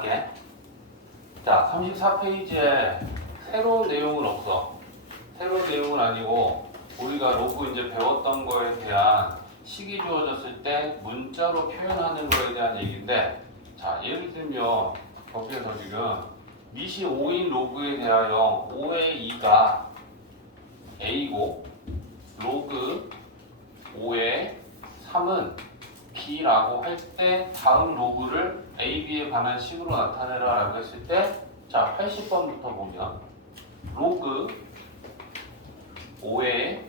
할게. 자, 34페이지에 새로운 내용은 없어. 새로운 내용은 아니고 우리가 로그 이제 배웠던 거에 대한 식이 주어졌을 때 문자로 표현하는 거에 대한 얘기인데, 자, 예를 들면 거기에서 지금 미시 5인 로그에 대하여 5의 2가 A고 로그 5의 3은 B라고 할 때 다음 로그를 A, B에 관한 식으로 나타내라 라고 했을 때, 자, 80번부터 보면 로그 5의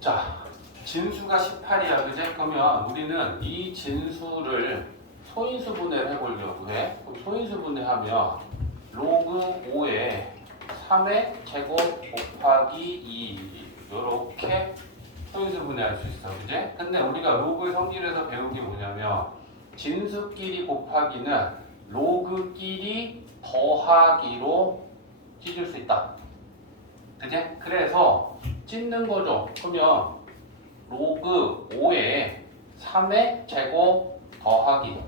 자, 진수가 18이야, 그제? 그러면 우리는 이 진수를 소인수 분해를 해보려고 해. 그럼 소인수 분해하면 로그 5의 3의 제곱 곱하기 2 이렇게 소인수 분해할 수 있어, 그제? 근데 우리가 로그의 성질에서 배운 게 뭐냐면 진수끼리 곱하기는 로그끼리 더하기로 찢을 수 있다, 그제? 그래서 찢는 거죠. 그러면 로그 5의 3의 제곱 더하기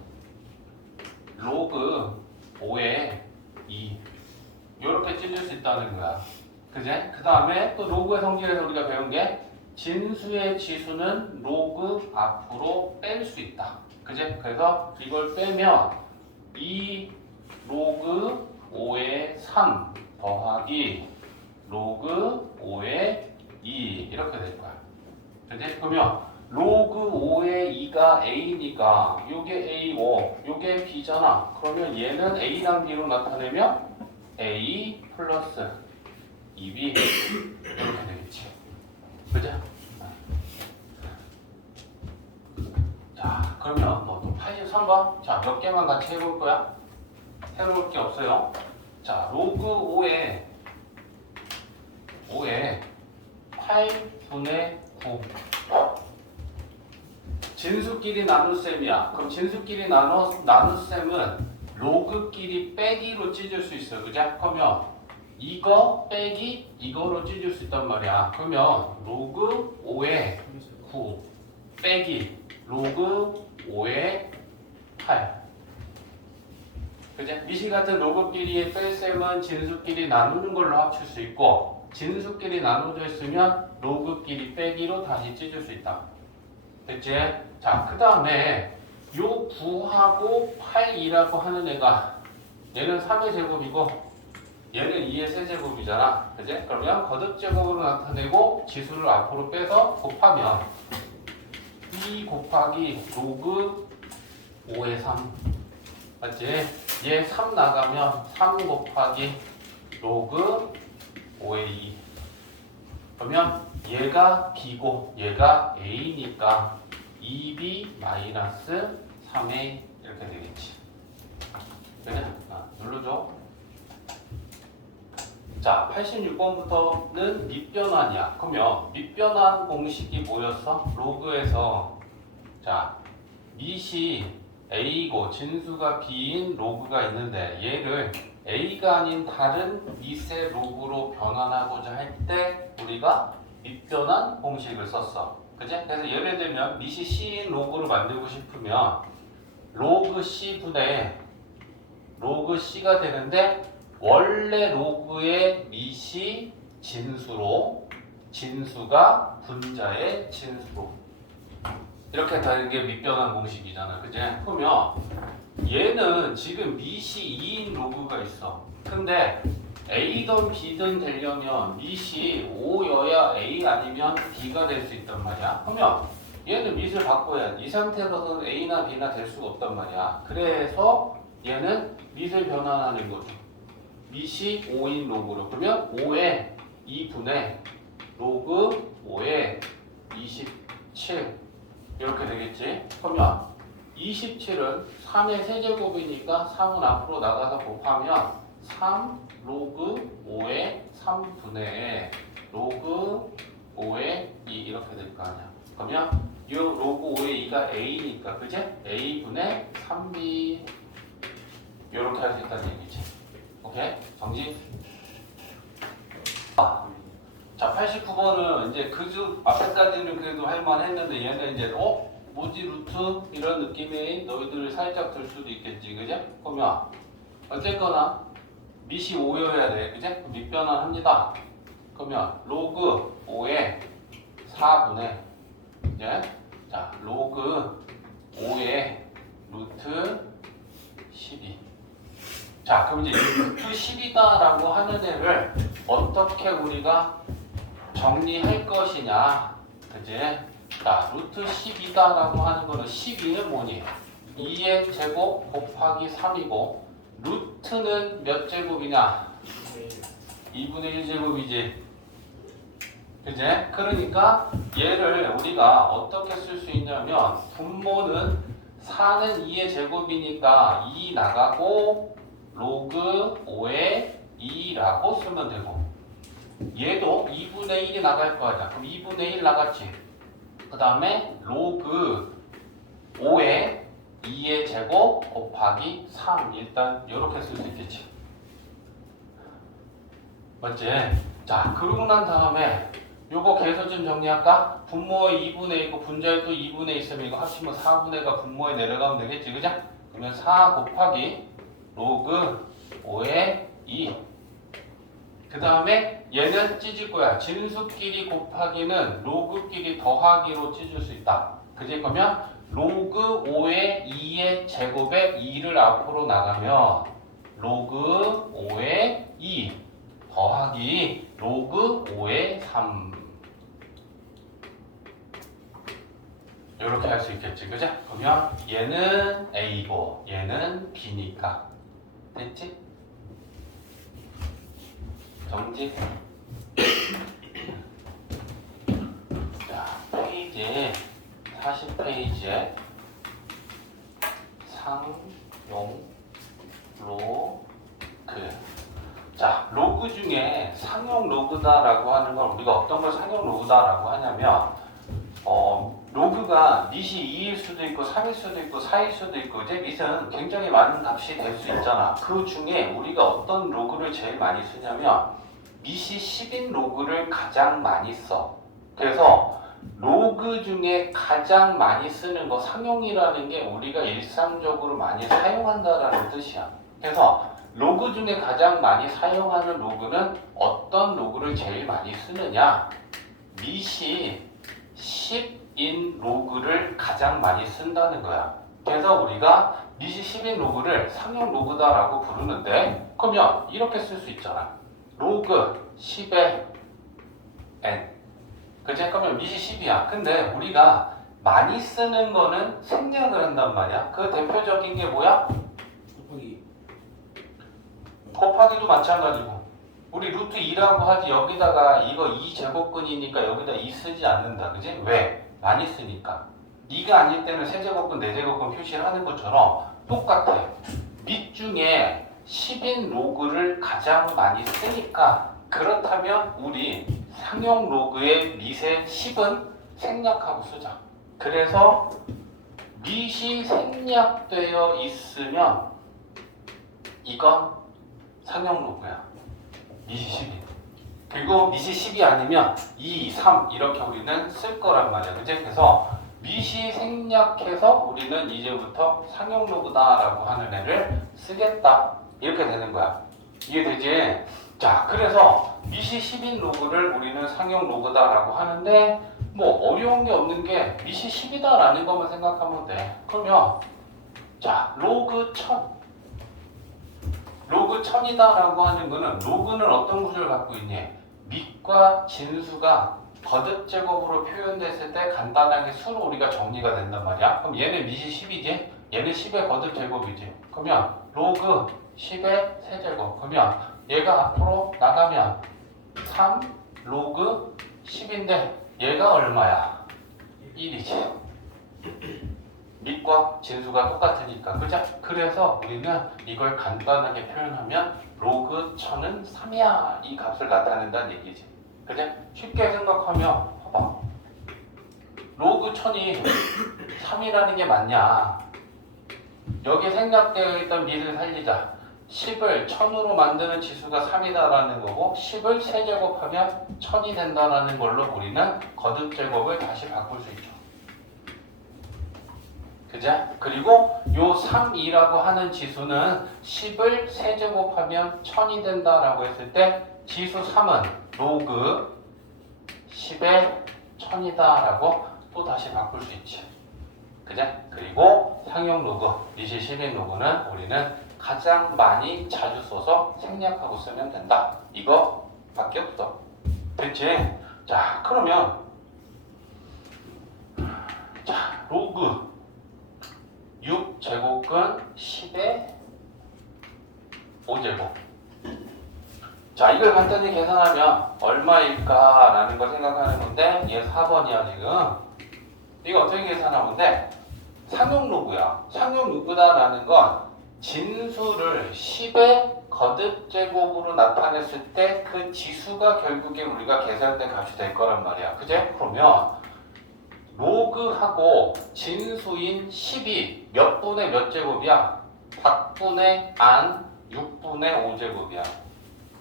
로그 5의 2 이렇게 찢을 수 있다는 거야, 그제? 그 다음에 또 로그의 성질에서 우리가 배운 게 진수의 지수는 로그 앞으로 뺄 수 있다, 그제? 그래서 이걸 빼면 2 로그 5의 3 더하기 로그 5의 2 이렇게 될 거야, 그지? 그러면 로그 5의 2가 A니까 요게 A고 요게 B잖아. 그러면 얘는 A랑 B로 나타내면 A 플러스 2B 이렇게 되겠지, 그죠? 자, 그러면 또 83번 자, 몇 개만 같이 해볼 거야? 새로울 게 없어요. 자, 로그 5의 8분의 9 진수끼리 나눗셈이야. 그럼 진수끼리 나눗셈은 로그끼리 빼기로 찢을 수 있어, 그죠? 그러면 이거 빼기 이거로 찢을 수 있단 말이야. 그러면 로그 5의 9 빼기 로그 5의 8, 그죠? 미시 같은 로그끼리의 뺄셈은 진수끼리 나누는 걸로 합칠 수 있고, 진수끼리 나눠져 있으면 로그끼리 빼기로 다시 찢을 수 있다, 됐지? 자, 그 다음에 요 9하고 8, 2라고 하는 애가 얘는 3의 제곱이고 얘는 2의 세제곱이잖아, 그지? 그러면 거듭제곱으로 나타내고 지수를 앞으로 빼서 곱하면 2 곱하기 로그 5의 3, 맞지? 얘 3 나가면 3 곱하기 로그 5의 2. 그러면 얘가 B고 얘가 A니까 2B 마이너스 3A 이렇게 되겠지, 그래? 눌러줘. 자, 86번부터는 밑변환이야. 그러면 밑변환 공식이 뭐였어? 로그에서 자, 밑이 A고 진수가 B인 로그가 있는데 얘를 A가 아닌 다른 밑의 로그로 변환하고자 할 때 우리가 밑변환 공식을 썼어, 그치? 그래서 예를 들면 밑이 C인 로그를 만들고 싶으면 로그 C 분의 로그 C가 되는데 원래 로그의 밑이 진수로 진수가 분자의 진수로 이렇게 되는 게 밑변환 공식이잖아, 그치? 그러면 얘는 지금 밑이 2인 로그가 있어. 근데 A든 B든 되려면 밑이 5여야 A 아니면 B가 될 수 있단 말이야. 그러면 얘는 밑을 바꿔야 이 상태로서는 A나 B나 될 수가 없단 말이야. 그래서 얘는 밑을 변환하는 거죠. 밑이 5인 로그로. 그러면 5의 2분의 로그 5의 27 이렇게 되겠지. 그러면 27은 3의 세제곱이니까 3은 앞으로 나가서 곱하면 3 로그 5의 3분의 로그 5의 2 이렇게 될 거 아니야. 그러면 이 로그 5의 2가 A니까, 그치? A분의 3B 이렇게 할 수 있다는 얘기지. 오케이? 정지? 자, 89번은 이제 그중 앞에까지는 그래도 할만했는데 얘는 이제 뭐지 루트 이런 느낌이 너희들 살짝 들 수도 있겠지, 그죠? 그러면 어쨌거나 밑이 5여야 돼, 그죠? 밑변환합니다. 그러면 로그 5의 4분의 이제 자 로그 5의 루트 12. 자 그럼 이제 루트 10이다라고 하는 애를 어떻게 우리가 정리할 것이냐, 그지? 자 루트 10이다라고 하는 거는 12는 뭐니? 2의 제곱 곱하기 3이고 루트는 몇 제곱이냐? 2분의 1제곱이지. 그제? 그러니까 얘를 우리가 어떻게 쓸 수 있냐면 분모는 4는 2의 제곱이니까 2 나가고 로그 5의 2라고 쓰면 되고 얘도 2분의 1이 나갈 거 아니야. 그럼 2분의 1 나갔지. 그 다음에 로그 5의 2의 제곱 곱하기 3 일단 이렇게 쓸 수 있겠지. 맞지? 자 그러고 난 다음에 요거 계속 좀 정리할까? 분모에 2분의 1 있고 분자에 또 2분의 1 있으면 이거 합치면 4분의가 분모에 내려가면 되겠지, 그죠? 그러면 4 곱하기 로그 5의 2. 그 다음에 얘는 찢을 거야. 진수끼리 곱하기는 로그끼리 더하기로 찢을 수 있다. 그지? 그러면 로그 5의 2의 제곱에 2를 앞으로 나가면 로그 5의 2 더하기 로그 5의 3 이렇게 할 수 있겠지, 그죠? 그러면 얘는 A고 얘는 B니까 됐지? 정지. 자 페이지 40페이지에 상용 로그. 자 로그 중에 상용 로그다라고 하는 건 우리가 어떤 걸 상용 로그다라고 하냐면 로그가 밑이 2일 수도 있고 3일 수도 있고 4일 수도 있고 이제 밑은 굉장히 많은 값이 될 수 있잖아. 그 중에 우리가 어떤 로그를 제일 많이 쓰냐면 밑이 10인 로그를 가장 많이 써. 그래서 로그 중에 가장 많이 쓰는 거 상용이라는 게 우리가 일상적으로 많이 사용한다라는 뜻이야. 그래서 로그 중에 가장 많이 사용하는 로그는 어떤 로그를 제일 많이 쓰느냐? 밑이 10인 로그를 가장 많이 쓴다는 거야. 그래서 우리가 밑이 10인 로그를 상용 로그다라고 부르는데 그러면 이렇게 쓸 수 있잖아. 로그 10의 n. 그치? 그러면 밑이 10이야. 근데 우리가 많이 쓰는 거는 생략을 한단 말이야. 그 대표적인 게 뭐야? 곱하기도 마찬가지고 우리 루트 2라고 하지 여기다가 이거 2제곱근이니까 여기다 2 쓰지 않는다. 그지? 왜? 많이 쓰니까. 2가 아닐 때는 세제곱근, 4제곱근 표시를 하는 것처럼 똑같아. 밑 중에 10인 로그를 가장 많이 쓰니까 그렇다면 우리 상용 로그의 밑에 10은 생략하고 쓰자. 그래서 밑이 생략되어 있으면 이건 상용 로그야. 밑이 10이. 그리고 밑이 10이 아니면 2, 3 이렇게 우리는 쓸 거란 말이야. 그치? 그래서 밑이 생략해서 우리는 이제부터 상용 로그다라고 하는 애를 쓰겠다. 이렇게 되는 거야. 이해되지? 자, 그래서 밑이 10인 로그를 우리는 상용 로그다라고 하는데 뭐 어려운 게 없는 게 밑이 10이다라는 것만 생각하면 돼. 그러면 자, 로그 1000. 로그 1000이다라고 하는 거는 로그는 어떤 구조를 갖고 있니? 밑과 진수가 거듭 제곱으로 표현됐을 때 간단하게 수로 우리가 정리가 된단 말이야. 그럼 얘는 밑이 10이지? 얘는 10의 거듭 제곱이지. 그러면 로그 10의 세제곱. 그러면 얘가 앞으로 나가면 3 로그 10인데 얘가 얼마야? 1이지. 밑과 진수가 똑같으니까. 그죠? 그래서 우리는 이걸 간단하게 표현하면 로그 1000은 3이야. 이 값을 나타낸다는 얘기지. 그죠? 쉽게 생각하면 봐봐. 로그 1000이 3이라는 게 맞냐? 여기 생략되어 있던 밑을 살리자. 10을 1000으로 만드는 지수가 3이다라는 거고 10을 세제곱하면 1000이 된다라는 걸로 우리는 거듭 제곱을 다시 바꿀 수 있죠. 그제? 그리고 요 3, 2라고 하는 지수는 10을 세제곱하면 1000이 된다라고 했을 때 지수 3은 로그 10의 1000이다라고 또 다시 바꿀 수 있지. 그제? 그리고 상용 로그, 미시 10인 로그는 우리는 가장 많이 자주 써서 생략하고 쓰면 된다. 이거 밖에 없어. 됐지? 자, 그러면 자, 로그 6제곱근 10의 5제곱. 자, 이걸 간단히 계산하면 얼마일까라는 걸 생각하는 건데 얘 4번이야 지금. 이거 어떻게 계산하면 돼? 상용 로그야. 상용 로그다라는 건 진수를 10의 거듭제곱으로 나타냈을 때 그 지수가 결국에 우리가 계산된 값이 될 거란 말이야. 그제? 그러면 로그하고 진수인 10이 몇 분의 몇 제곱이야? 박분의 안 6분의 5제곱이야.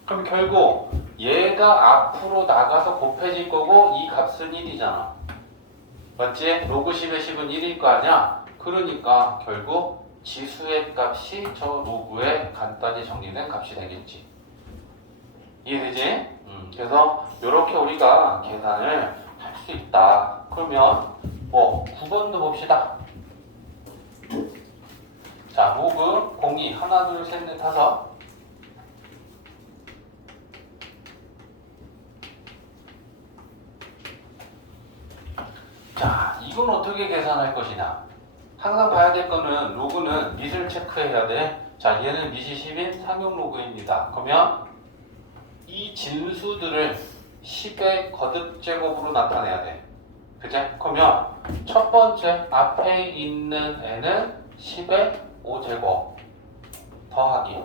그럼 결국 얘가 앞으로 나가서 곱해질 거고 이 값은 1이잖아. 맞지? 로그 10의 10은 1일 거 아니야? 그러니까 결국 지수의 값이 저 로그에 간단히 정리된 값이 되겠지. 이해되지? 그래서 이렇게 우리가 계산을 할 수 있다. 그러면 뭐 9번도 봅시다. 자, 로그 02 하나 둘 셋 넷 다섯. 자, 이건 어떻게 계산할 것이냐? 항상 봐야 될 거는 로그는 밑을 체크해야 돼. 자, 얘는 밑이 10인 상용 로그입니다. 그러면 이 진수들을 10의 거듭제곱으로 나타내야 돼. 그제? 그러면 첫 번째 앞에 있는 애는 10의 5제곱 더하기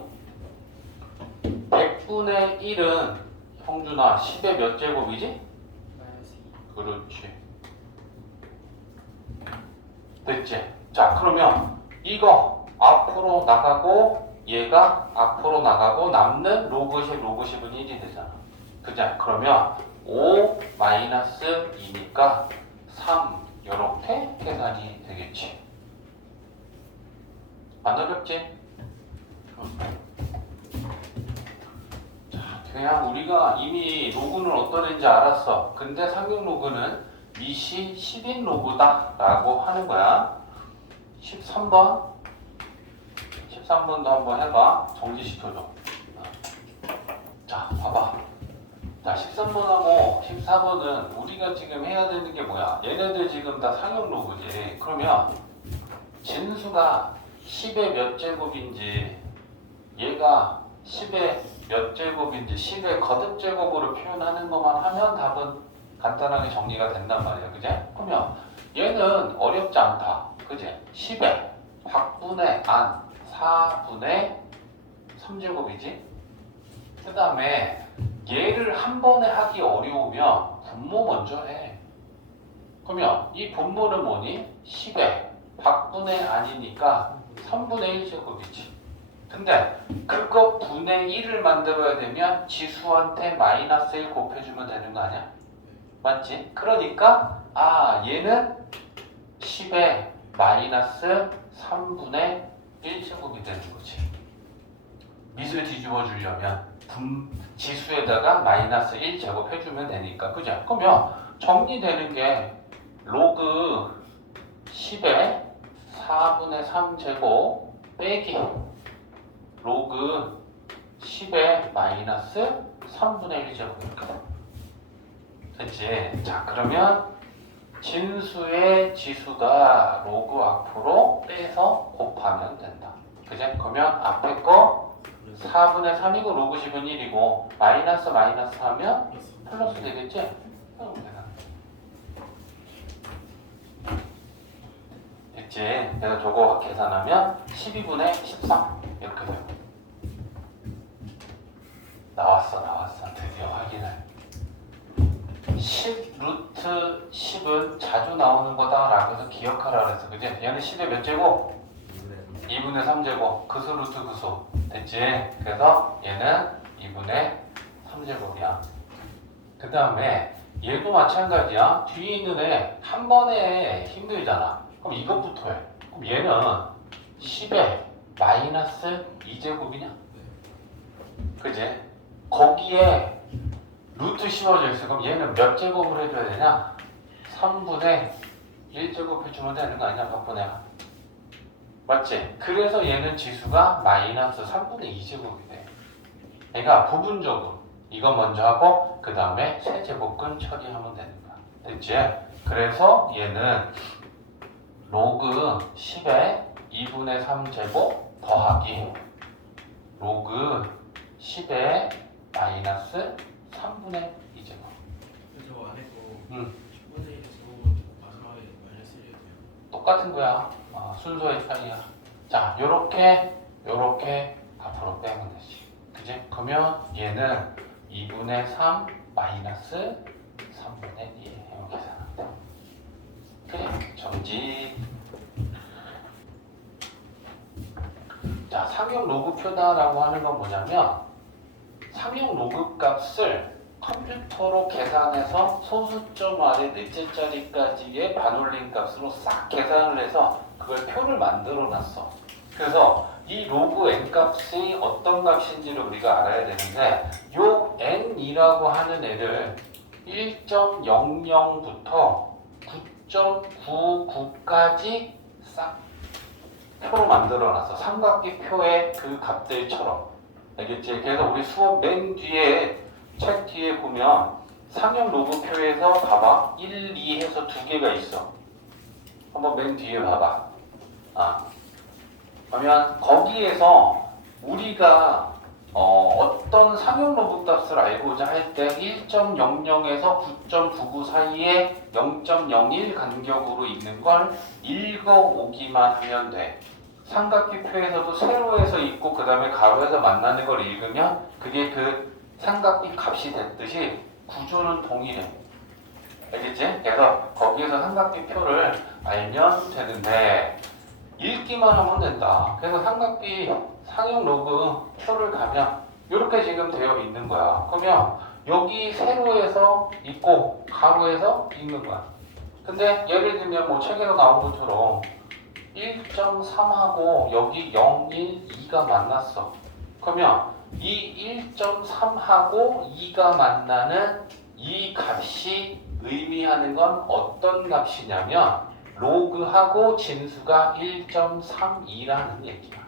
100분의 1은 형준아 10의 몇 제곱이지? 그렇지. 됐지? 자, 그러면 이거 앞으로 나가고 얘가 앞으로 나가고 남는 로그 10, 로그 10은 1이 되잖아. 그죠? 그러면 5 마이너스 2니까 3 이렇게 계산이 되겠지. 안 어렵지? 자, 그냥 우리가 이미 로그는 어떤 애인지 알았어. 근데 상용 로그는 밑이 10인 로그다 라고 하는 거야. 13번 13번도 한번 해봐. 정지시켜줘. 자, 봐봐. 자, 13번하고 14번은 우리가 지금 해야 되는 게 뭐야? 얘네들 지금 다 상용 로그지. 그러면 진수가 10의 몇 제곱인지 얘가 10의 몇 제곱인지 10의 거듭 제곱으로 표현하는 것만 하면 답은 간단하게 정리가 된단 말이야. 그제? 그러면 얘는 어렵지 않다. 그제? 10의 박분의 안 4분의 3제곱이지? 그 다음에 얘를 한 번에 하기 어려우면 분모 먼저 해. 그러면 이 분모는 뭐니? 10의 박분의 안이니까 3분의 1제곱이지. 근데 그거 분의 1을 만들어야 되면 지수한테 마이너스 1 곱해주면 되는 거 아니야? 맞지? 그러니까 얘는 10의 마이너스 3분의 1제곱이 되는 거지. 밑을 뒤집어 주려면 지수에다가 마이너스 1제곱 해주면 되니까. 그죠? 그러면 정리되는 게 로그 10의 4분의 3제곱 빼기 로그 10의 마이너스 3분의 1제곱 이렇게 돼. 됐지? 자, 그러면 진수의 지수가 로그 앞으로 빼서 곱하면 된다. 그제? 그러면 앞에 거 4분의 3이고 로그 10은 1이고 마이너스 마이너스 하면 플러스 되겠지? 됐지? 그래서 저거 계산하면 12분의 13 이렇게 돼요. 나왔어. 드디어 확인을. 10 루트 10은 자주 나오는 거다라고 해서 기억하라 그랬어. 그지? 얘는 10의 몇 제곱? 2분의 3제곱. 그수 루트 그수. 됐지? 그래서 얘는 2분의 3제곱이야. 그 다음에 얘도 마찬가지야. 뒤에 있는 애 한 번에 힘들잖아. 그럼 이것부터 해. 그럼 얘는 10에 마이너스 2제곱이냐? 그지? 거기에 루트 씌워져 있어. 그럼 얘는 몇 제곱을 해줘야 되냐? 3분의 1제곱 해주면 되는 거 아니야? 바꾸네. 맞지? 그래서 얘는 지수가 마이너스 3분의 2제곱이 돼. 그러니까 부분적으로 이거 먼저 하고 그 다음에 세제곱근 처리하면 되는 거야. 됐지? 그래서 얘는 로그 10에 2분의 3제곱 더하기 로그 10에 마이너스 3분의 2제곱. 저 안에 거 10분의 1에서 마지막에 마이너스 1이 돼요. 똑같은 거야. 순서의 차이야. 자, 요렇게 앞으로 빼면 되지. 그지? 그러면 얘는 2분의 3 마이너스 3분의 2 이렇게 계산하면 돼. 그래, 정지. 자, 상용 로그표다라고 하는 건 뭐냐면 상용 로그 값을 컴퓨터로 계산해서 소수점 아래 넷째 자리까지의 반올림 값으로 싹 계산을 해서 그걸 표를 만들어 놨어. 그래서 이 로그 n 값이 어떤 값인지를 우리가 알아야 되는데 요 n이라고 하는 애를 1.00부터 9.99까지 싹 표로 만들어 놨어. 삼각기 표의 그 값들처럼. 알겠지? 그래서 우리 수업 맨 뒤에 책 뒤에 보면 상용 로그표에서 봐봐. 1, 2 해서 두 개가 있어. 한번 맨 뒤에 봐봐. 그러면 거기에서 우리가 어떤 상용 로그 값을 알고자 할 때 1.00에서 9.99 사이에 0.01 간격으로 있는 걸 읽어오기만 하면 돼. 삼각기 표에서도 세로에서 있고 그 다음에 가로에서 만나는 걸 읽으면 그게 그 삼각기 값이 됐듯이 구조는 동일해. 알겠지? 그래서 거기에서 삼각기 표를 알면 되는데 읽기만 하면 된다. 그래서 삼각기 상용 로그 표를 가면 이렇게 지금 되어 있는 거야. 그러면 여기 세로에서 있고 가로에서 있는 거야. 근데 예를 들면 뭐 책에서 나온 것처럼 1.3하고 여기 0, 1, 2가 만났어. 그러면 이 1.3하고 2가 만나는 이 값이 의미하는 건 어떤 값이냐면 로그하고 진수가 1.32라는 얘기야.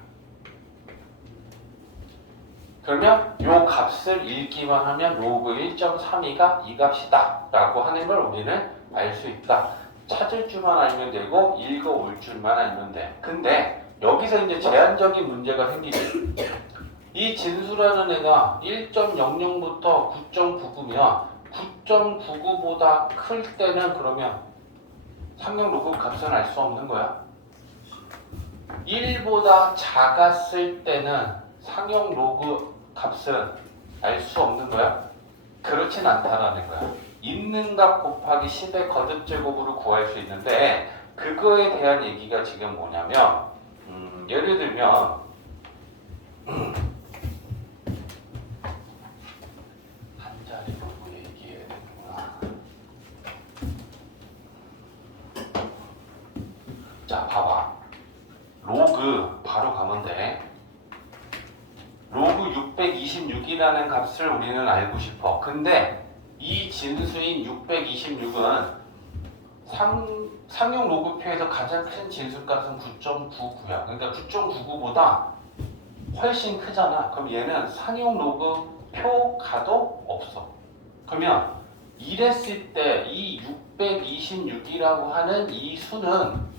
그러면 이 값을 읽기만 하면 로그 1.32가 이 값이다 라고 하는 걸 우리는 알 수 있다. 찾을 줄만 알면 되고 읽어올 줄만 알면 돼. 근데 여기서 이제 제한적인 문제가 생기지. 이 진수라는 애가 1.00부터 9.99면 9.99보다 클 때는 그러면 상용 로그 값은 알 수 없는 거야. 1보다 작았을 때는 상용 로그 값은 알 수 없는 거야. 그렇진 않다라는 거야. 있는 값 곱하기 10의 거듭제곱으로 구할 수 있는데 그거에 대한 얘기가 지금 뭐냐면 예를 들면 한자리로 얘기해야 되는구나. 자, 봐봐. 로그 바로 가면 돼. 로그 626이라는 값을 우리는 알고 싶어. 근데 이 진수인 626은 상용 로그표에서 가장 큰 진수값은 9.99야. 그러니까 9.99보다 훨씬 크잖아. 그럼 얘는 상용 로그표 가도 없어. 그러면 이랬을 때 이 626이라고 하는 이 수는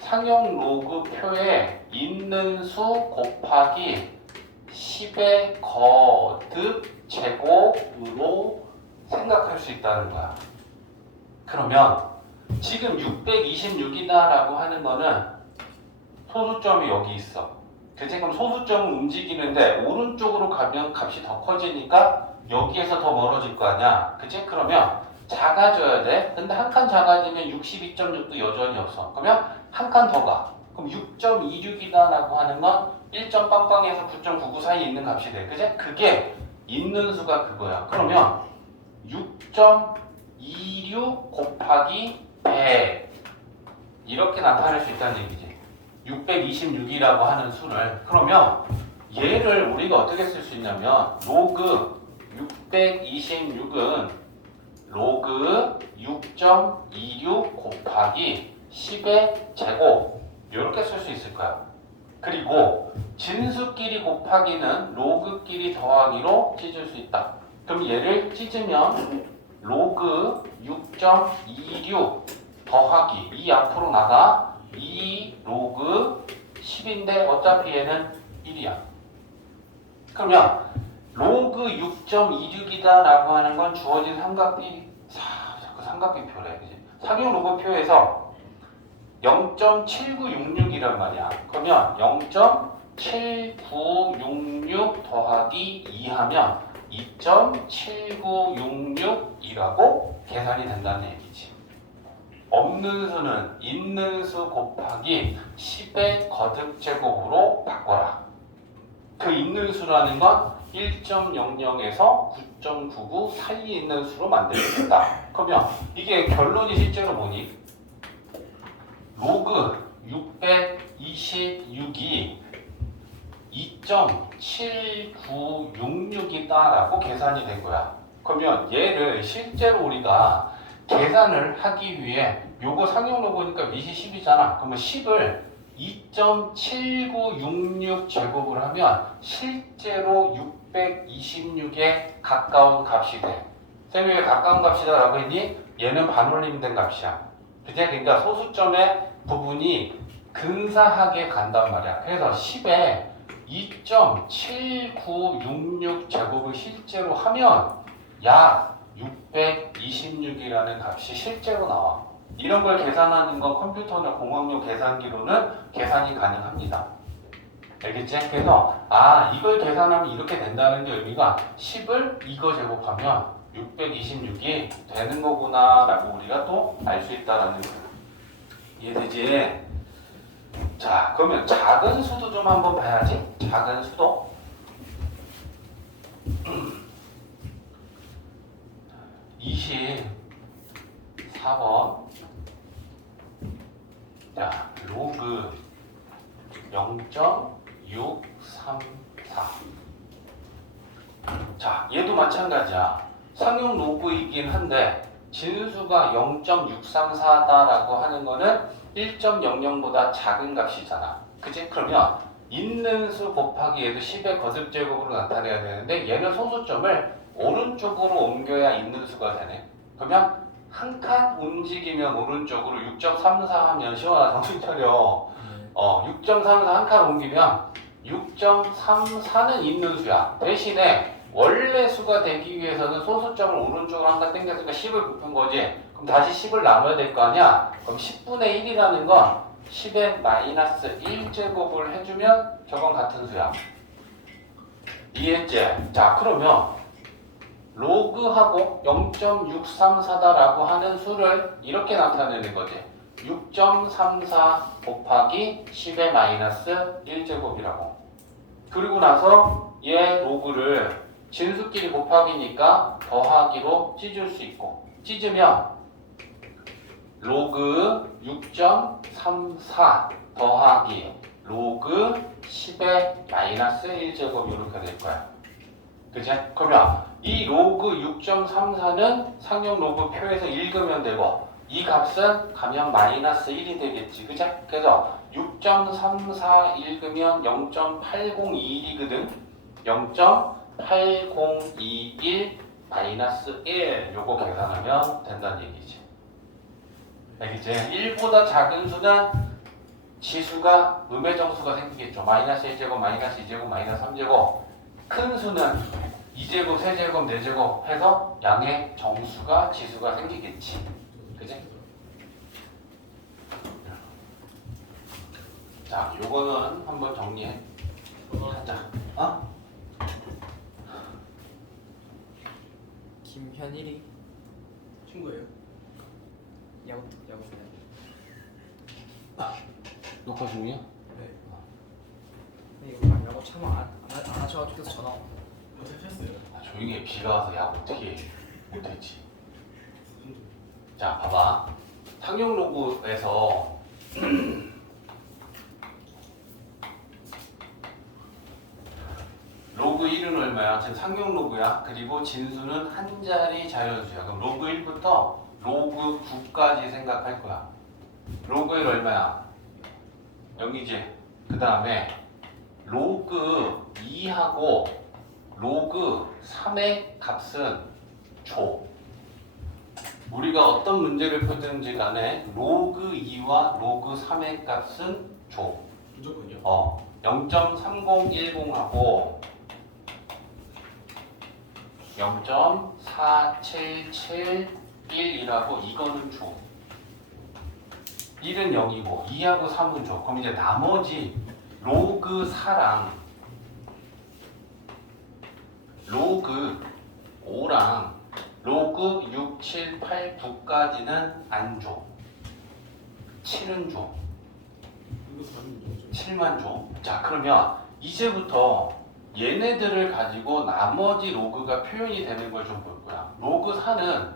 상용 로그표에 있는 수 곱하기 10의 거듭 제곱으로 생각할 수 있다는 거야. 그러면 지금 626이다라고 하는 거는 소수점이 여기 있어. 그치? 그럼 소수점은 움직이는데 오른쪽으로 가면 값이 더 커지니까 여기에서 더 멀어질 거 아니야. 그치? 그러면 작아져야 돼. 근데 한 칸 작아지면 62.6도 여전히 없어. 그러면 한 칸 더 가. 그럼 6.26이다라고 하는 건 1점 빵빵에서 9.99 사이에 있는 값이 돼. 그치? 그게 있는 수가 그거야. 그러면 6.26 곱하기 100 이렇게 나타낼 수 있다는 얘기지. 626이라고 하는 수를 그러면 얘를 우리가 어떻게 쓸 수 있냐면 로그 626은 로그 6.26 곱하기 10의 제곱 이렇게 쓸 수 있을 거야. 그리고 진수끼리 곱하기는 로그끼리 더하기로 찢을 수 있다. 그럼 얘를 찢으면 로그 6.26 더하기 2 앞으로 나가 2 로그 10인데 어차피 얘는 1이야. 그러면 로그 6.26이다 라고 하는 건 주어진 삼각비 자꾸 삼각비표래. 그지? 상용 로그표에서 0.7966이란 말이야. 그러면 0.7966 더하기 2 하면 2.7966이라고 계산이 된다는 얘기지. 없는 수는 있는 수 곱하기 10의 거듭제곱으로 바꿔라. 그 있는 수라는 건 1.00에서 9.99 사이에 있는 수로 만들겠다. 그러면 이게 결론이 실제로 뭐니? 로그 626이 2.7966이다라고 계산이 된 거야. 그러면 얘를 실제로 우리가 계산을 하기 위해 요거 상용 로그니까 밑이 10이잖아. 그러면 10을 2.7966 제곱을 하면 실제로 626에 가까운 값이 돼. 쌤이 왜 가까운 값이다라고 했니? 얘는 반올림된 값이야. 그치? 그러니까 소수점의 부분이 근사하게 간단 말이야. 그래서 10에 2.7966 제곱을 실제로 하면 약 626이라는 값이 실제로 나와. 이런 걸 계산하는 건 컴퓨터나 공학용 계산기로는 계산이 가능합니다. 알겠지? 그래서 이걸 계산하면 이렇게 된다는 게 의미가 10을 이거 제곱하면 626이 되는 거구나 라고 우리가 또 알 수 있다라는 거야. 이해되지? 자, 그러면 작은 수도 좀 한번 봐야지. 작은 수도. 24번. 자, 로그 0.634. 자, 얘도 마찬가지야. 상용 로그이긴 한데 진수가 0.634다라고 하는 거는 1.00보다 작은 값이잖아. 그치? 그러면 있는 수 곱하기 얘도 10의 거듭제곱으로 나타내야 되는데 얘는 소수점을 오른쪽으로 옮겨야 있는 수가 되네. 그러면 한 칸 움직이면 오른쪽으로 6.34 하면 시원하 정신 차려. 6.34 한 칸 옮기면 6.34는 있는 수야. 대신에 원래 수가 되기 위해서는 소수점을 오른쪽으로 한 칸 당겼으니까 10을 곱한 거지. 그럼 다시 10을 나눠야 될 거 아니야? 그럼 10분의 1이라는 건 10의 마이너스 1제곱을 해주면 저건 같은 수야. 이해했지? 자, 그러면 로그하고 0.634다라고 하는 수를 이렇게 나타내는 거지. 6.34 곱하기 10의 마이너스 1제곱이라고. 그리고 나서 얘 로그를 진수끼리 곱하기니까 더하기로 찢을 수 있고, 찢으면 로그 6.34 더하기 로그 10의 마이너스 1제곱 이렇게 될 거야. 그치? 그러면 이 로그 6.34는 상용 로그 표에서 읽으면 되고 이 값은 가면 마이너스 1이 되겠지. 그치? 그래서 6.34 읽으면 0.8021이거든. 0.8021 마이너스 1 요거 계산하면 된다는 얘기지. 알겠지? 1보다 작은 수는 지수가 음의 정수가 생기겠죠. 마이너스 1제곱, 마이너스 2제곱, 마이너스 3제곱. 큰 수는 2제곱, 3제곱, 4제곱 해서 양의 정수가 지수가 생기겠지. 그지? 자, 요거는 한번 정리해. 하자. 김현일이 친구예요? 야구 야구 녹화 중이야? 네. 이거 야구 참 안 하셔가지고 계속 전화 와. 어떻게 하셨어요? 조용히 해. 비가 와서 야 어떻게 못했지. 자, 봐봐. 상용 로그에서 로그 1은 얼마야? 지금 상용 로그야. 그리고 진수는 한 자리 자연수야. 그럼 로그 1부터 로그 9까지 생각할 거야. 로그 1 얼마야? 0이지. 그 다음에 로그 2하고 로그 3의 값은 줘. 우리가 어떤 문제를 풀든지 간에 로그 2와 로그 3의 값은 줘. 무조건요? 0.3010하고 0.4771이라고 이거는 줘. 1은 0이고 2하고 3은 줘. 그럼 이제 나머지 로그 4랑 로그 5랑 로그 6, 7, 8, 9까지는 안 줘. 7은 줘. 이거 4는 7만 줘. 자, 그러면 이제부터 얘네들을 가지고 나머지 로그가 표현이 되는 걸 좀 볼 거야. 로그 4는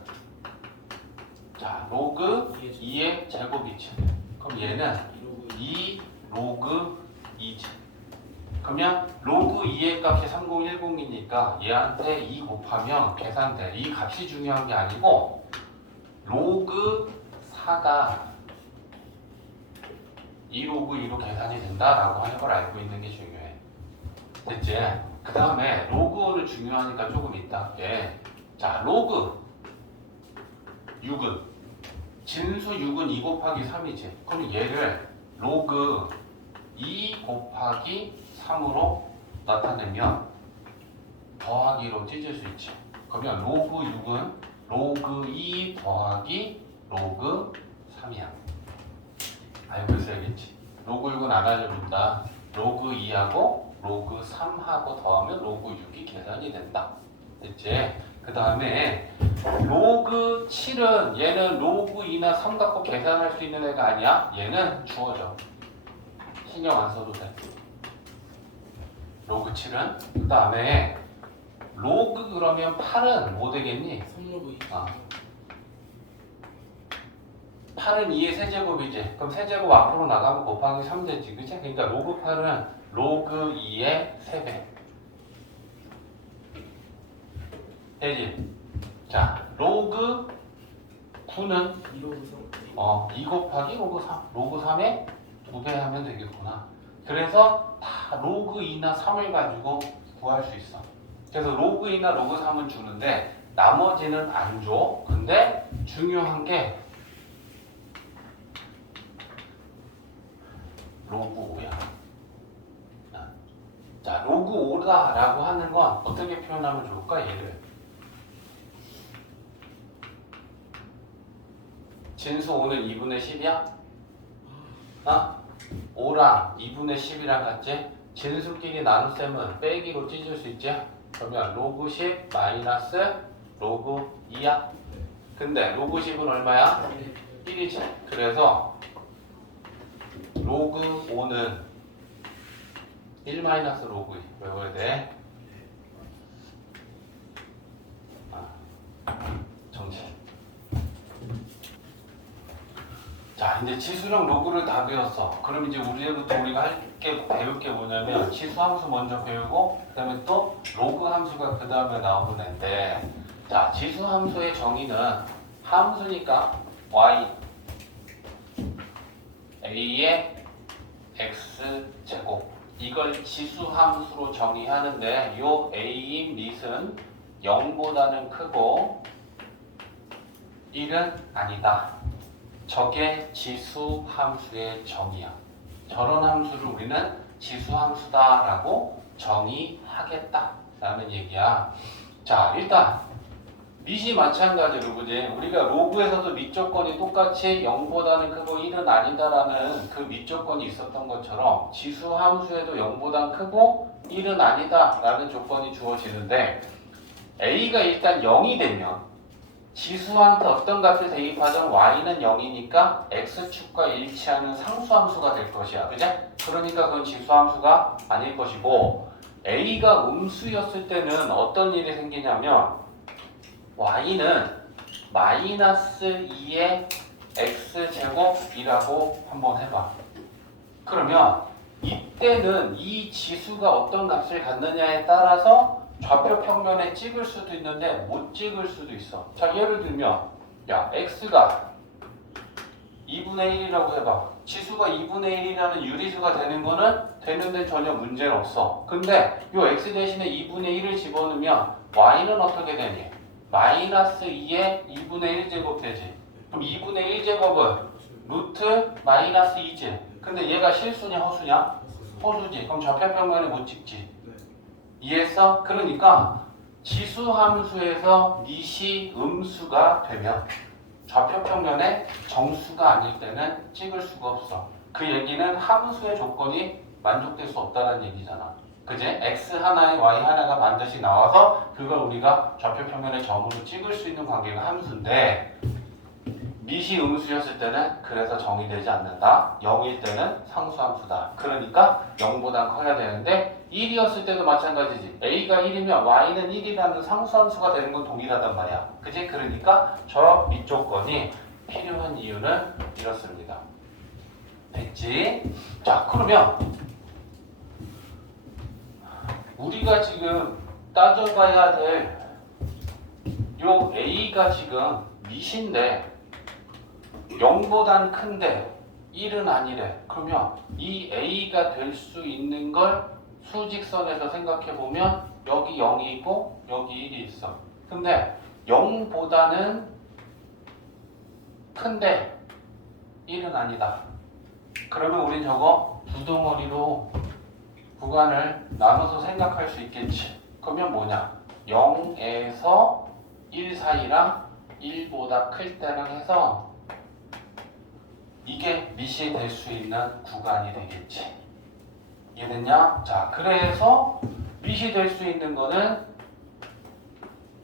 자, 로그 2의 제곱이지. 그럼 얘는 2 로그 2지. 그러면 로그 2의 값이 3010이니까 얘한테 2 곱하면 계산돼. 이 값이 중요한 게 아니고 로그 4가 2 로그 2로 계산이 된다라고 하는 걸 알고 있는 게 중요해. 됐지? 그 다음에 로그 5는 중요하니까 조금 이따 할게. 자, 로그 6은 진수 6은 2 곱하기 3이지. 그럼 얘를 로그 2 곱하기 3으로 나타내면 더하기로 찢을 수 있지. 그러면 로그 6은 로그 2 더하기 로그 3이야. 알고 있어야겠지. 로그 6은 안 알려준다. 로그 2하고 로그 3하고 더하면 로그 6이 계산이 된다. 됐지? 그 다음에 로그 7은 얘는 로그 2나 3 갖고 계산할 수 있는 애가 아니야. 얘는 주어져. 신경 안 써도 돼. 로그 7은 그 다음에 로그 그러면 8은 뭐 되겠니? 3로그 2. 8은 2의 세제곱이지. 그럼 세제곱 앞으로 나가면 곱하기 3 되지. 그치? 그러니까 로그 8은 로그 2의 3배. 되지? 자, 로그 9는 2로그 3. 2 곱하기 로그 3. 로그 3에 2배 하면 되겠구나. 그래서 다 로그 2나 3을 가지고 구할 수 있어. 그래서 로그 2나 로그 3은 주는데 나머지는 안 줘. 근데 중요한 게 로그 5야. 자, 로그 5다라고 하는 건 어떻게 표현하면 좋을까? 얘를 진수 5는 2분의 10이야? 5랑 2분의 10이랑 같지? 진수끼리 나눗셈은 빼기로 찢을 수 있지? 그러면 로그 10 마이너스 로그 2야? 근데 로그 10은 얼마야? 1이지. 그래서 로그 5는 1 마이너스 로그 2 외워야 돼. 정신. 자, 이제 지수랑 로그를 다 배웠어. 그럼 이제 우리부터 우리가 배울 게 뭐냐면 지수 함수 먼저 배우고 그 다음에 또 로그 함수가 그 다음에 나오는 애인데, 자, 지수 함수의 정의는 함수니까 y a의 x제곱, 이걸 지수 함수로 정의하는데 요 a인 밑은 0보다는 크고 1은 아니다. 저게 지수 함수의 정의야. 저런 함수를 우리는 지수 함수다라고 정의하겠다라는 얘기야. 자, 일단 밑이 마찬가지로 그지? 우리가 로그에서도 밑 조건이 똑같이 0보다는 크고 1은 아니다라는 그 밑 조건이 있었던 것처럼 지수 함수에도 0보다 크고 1은 아니다라는 조건이 주어지는데, a가 일단 0이 되면 지수한테 어떤 값을 대입하든 y는 0이니까 x축과 일치하는 상수함수가 될 것이야. 그죠? 그러니까 그건 지수함수가 아닐 것이고, a가 음수였을 때는 어떤 일이 생기냐면 y는 마이너스 2의 x제곱이라고 한번 해봐. 그러면 이때 이때는 이 지수가 어떤 값을 갖느냐에 따라서 좌표 평면에 찍을 수도 있는데 못 찍을 수도 있어. 자, 예를 들면 야, x가 2분의 1이라고 해봐. 지수가 2분의 1이라는 유리수가 되는 거는 되는데 전혀 문제는 없어. 근데 요 x 대신에 2분의 1을 집어넣으면 y는 어떻게 되니? 마이너스 2의 2분의 1제곱 되지. 그럼 2분의 1제곱은 루트 마이너스 2지. 근데 얘가 실수냐 허수냐? 허수지. 그럼 좌표 평면에 못 찍지. 이해했어? 그러니까 지수 함수에서 닛이 음수가 되면 좌표 평면에 정수가 아닐 때는 찍을 수가 없어. 그 얘기는 함수의 조건이 만족될 수 없다는 얘기잖아. 그지? x 하나에 y 하나가 반드시 나와서 그걸 우리가 좌표 평면에 점으로 찍을 수 있는 관계가 함수인데 닛이 음수였을 때는 그래서 정의되지 않는다. 0일 때는 상수함수다. 그러니까 0보다 커야 되는데 1이었을 때도 마찬가지지. a가 1이면 y는 1이라는 상수함수가 되는 건 동일하단 말이야. 그지? 그러니까 저 밑조건이 필요한 이유는 이렇습니다. 됐지? 자, 그러면 우리가 지금 따져봐야 될 요 a가 지금 닛인데 0보단 큰데 1은 아니래. 그러면 이 a가 될 수 있는 걸 수직선에서 생각해보면 여기 0이 있고 여기 1이 있어. 근데 0보다는 큰데 1은 아니다. 그러면 우린 저거 두 덩어리로 구간을 나눠서 생각할 수 있겠지. 그러면 뭐냐? 0에서 1 사이랑 1보다 클 때랑 해서 이게 닛이 될 수 있는 구간이 되겠지. 이해됐냐? 자, 그래서 닛이 될 수 있는 거는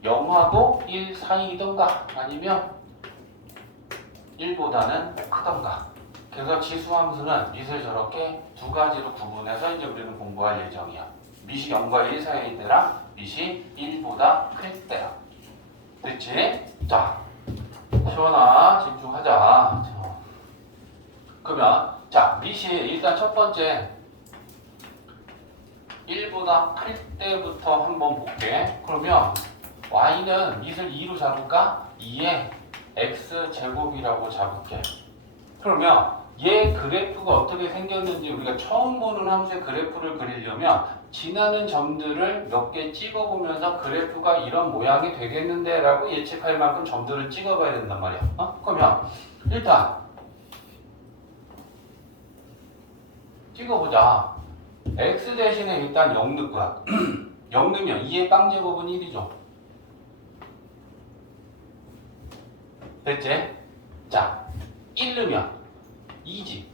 0하고 1 사이이던가 아니면 1보다는 크던가. 그래서 지수함수는 닛을 저렇게 두 가지로 구분해서 이제 우리는 공부할 예정이야. 닛이 0과 1 사이일 때랑 닛이 1보다 클 때랑. 됐지? 자, 시원아 집중하자. 자, 그러면 자, 닛이 일단 첫 번째 1보다 클 때부터 한번 볼게. 그러면 y는 닛을 2로 잡을까? 2에 x제곱이라고 잡을게. 그러면 얘 그래프가 어떻게 생겼는지 우리가 처음 보는 함수의 그래프를 그리려면 지나는 점들을 몇 개 찍어보면서 그래프가 이런 모양이 되겠는데 라고 예측할 만큼 점들을 찍어봐야 된단 말이야. 그러면 일단 찍어보자. x 대신에 일단 0 넣을 거야. 0 넣으면 2의 빵제곱은 1이죠. 됐지? 자, 1 넣으면 2지.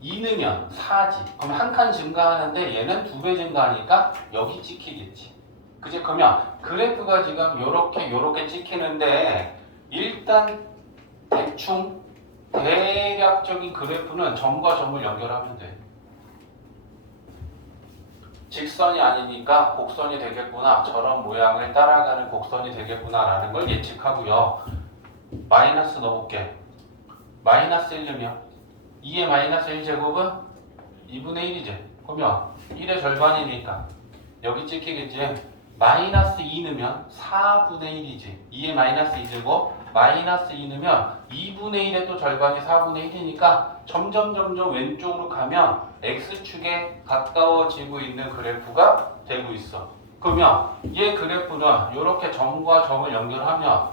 2 넣으면 4지. 그럼 한 칸 증가하는데 얘는 2배 증가하니까 여기 찍히겠지. 그지? 그러면 그래프가 지금 요렇게 찍히는데 일단 대충 대략적인 그래프는 점과 점을 연결하면 돼. 직선이 아니니까 곡선이 되겠구나. 저런 모양을 따라가는 곡선이 되겠구나 라는 걸 예측하고요. 마이너스 넣어볼게. 마이너스 1 넣으면 2의 마이너스 1제곱은 2분의 1이지. 그러면 1의 절반이니까 여기 찍히겠지. 마이너스 2 넣으면 4분의 1이지. 2의 마이너스 2제곱 마이너스 2 넣으면 2분의 1의 또 절반이 4분의 1이니까 점점 왼쪽으로 가면 x축에 가까워지고 있는 그래프가 되고 있어. 그러면 얘 그래프는 이렇게 점과 점을 연결하면